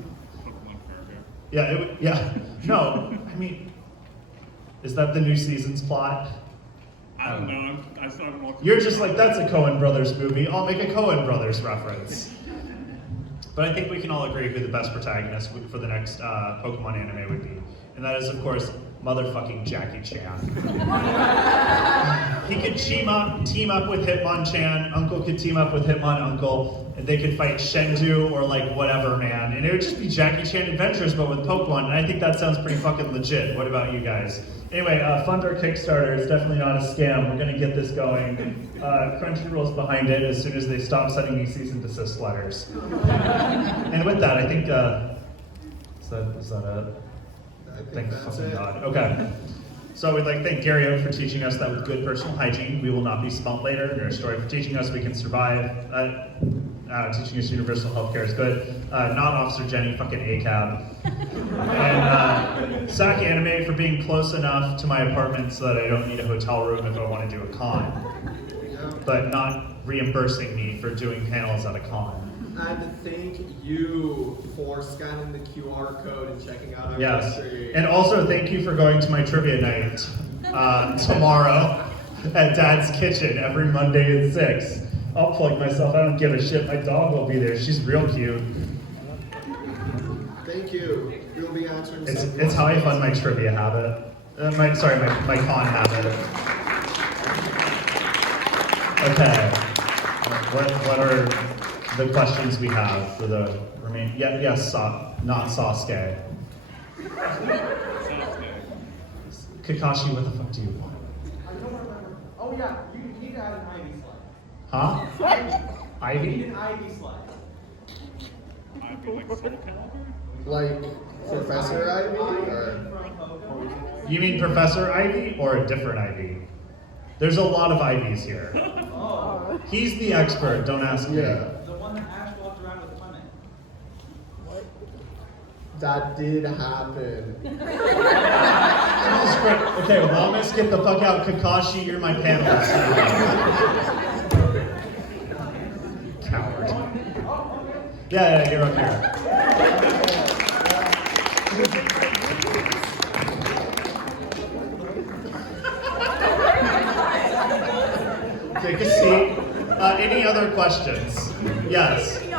No, I mean, is that the new season's plot? I don't know. I still haven't watched. You're just like, that's a Coen Brothers movie. I'll make a Coen Brothers reference. But I think we can all agree who the best protagonist for the next Pokemon anime would be. And that is, of course, motherfucking Jackie Chan. He could team up with Hitmonchan, Uncle could team up with Hitmonuncle, and they could fight Shendu or like whatever, man. And it would just be Jackie Chan Adventures, but with Pokemon, and I think that sounds pretty fucking legit. What about you guys? Anyway, fund our Kickstarter. It's definitely not a scam. We're gonna get this going. Crunchyroll's behind it as soon as they stop sending me cease and desist letters. And with that, I think, is that it? Thank that's fucking it. God. Okay. So we'd like to thank Gary Oak for teaching us that with good personal hygiene, we will not be smelt later. And our story for teaching us we can survive. Teaching us universal healthcare is good. Not Officer Jenny, fucking ACAB. And SacAnime for being close enough to my apartment so that I don't need a hotel room if I want to do a con. But not reimbursing me for doing panels at a con. And thank you for scanning the QR code and checking out our Yes. history. And also thank you for going to my trivia night tomorrow at Dad's Kitchen every Monday at 6. I'll plug myself, I don't give a shit. My dog will be there. She's real cute. Thank you. We'll be answering It's how I fund my trivia habit. My con habit. Okay. What are the questions we have for the remaining? Yes, not Sasuke. Kakashi, what the fuck do you want? I don't remember. Oh yeah, you need to add an Ivy slide. Huh? Ivy? An Ivy slide. I'd be like Soul Calibur. Like Professor Ivy? Or? You mean Professor Ivy or a different Ivy? There's a lot of Ivies here. Oh. He's the expert, don't ask me. Yeah. The one that Ash walked around with Clement. That did happen. Okay, well, I'm gonna skip the fuck out. Kakashi, you're my panelist. Coward. Yeah, you're up here. Take a seat. Any other questions? Yes. Is it the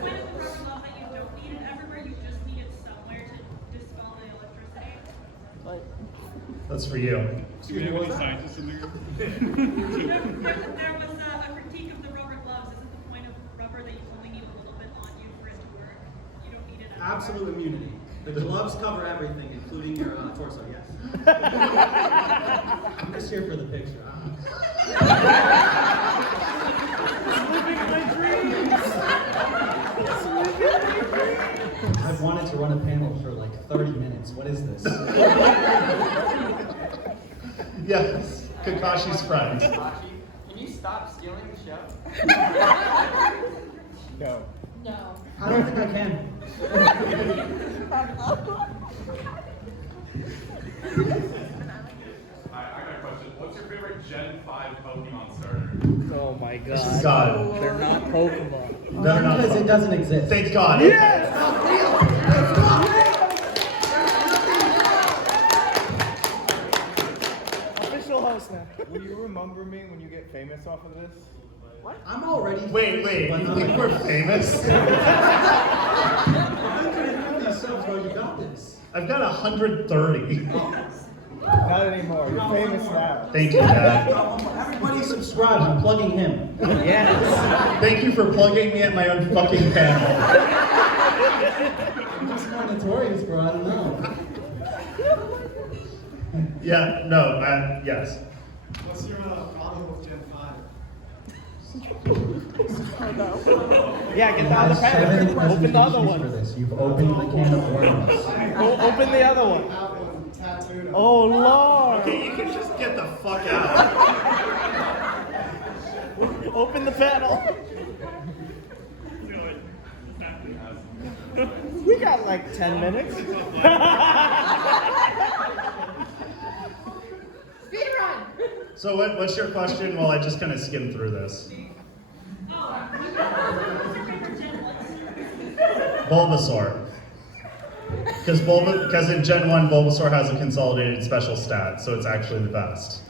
point of the rubber glove that you don't need it everywhere, you just need it somewhere to dispel the electricity? That's for you. Do we have any scientists in there? There was a critique of the rubber gloves. Is it the point of rubber that you only need a little bit on you for it to work? You don't need it everywhere. Absolute immunity. The gloves cover everything, including your torso, yes. I'm just here for the picture. I've wanted to run a panel for like 30 minutes. What is this? Yes. Kakashi's friend. Can you stop stealing the show? No. No. I don't think I can. I got a question. What's your favorite Gen 5 Pokemon starter? Oh my This is god. God. They're not Pokemon. They're not. Because it doesn't exist. Thank God. Official host now. Will you remember me when you get famous off of this? I'm already. Wait, you think we're famous? 150 subs, bro. You got this. I've got 130. Not anymore. You're famous now. Thank you, Dad. Everybody subscribe. I'm plugging him. Yes. Thank you for plugging me at my own fucking panel. I'm just more notorious, bro. I don't know. Yeah, no, yes. What's your problem with Gen 5? Yeah, get the other panel. Open the other For one. this. You've opened the can of worms. Open the other one. That one tattooed. Oh lord. Okay, you can just get the fuck out. Open the panel. We got like 10 minutes. Speed run. So what's your question while I just kind of skim through this? Oh, what's your favorite Gen 1 Bulbasaur. Because in Gen 1, Bulbasaur has a consolidated special stat, so it's actually the best.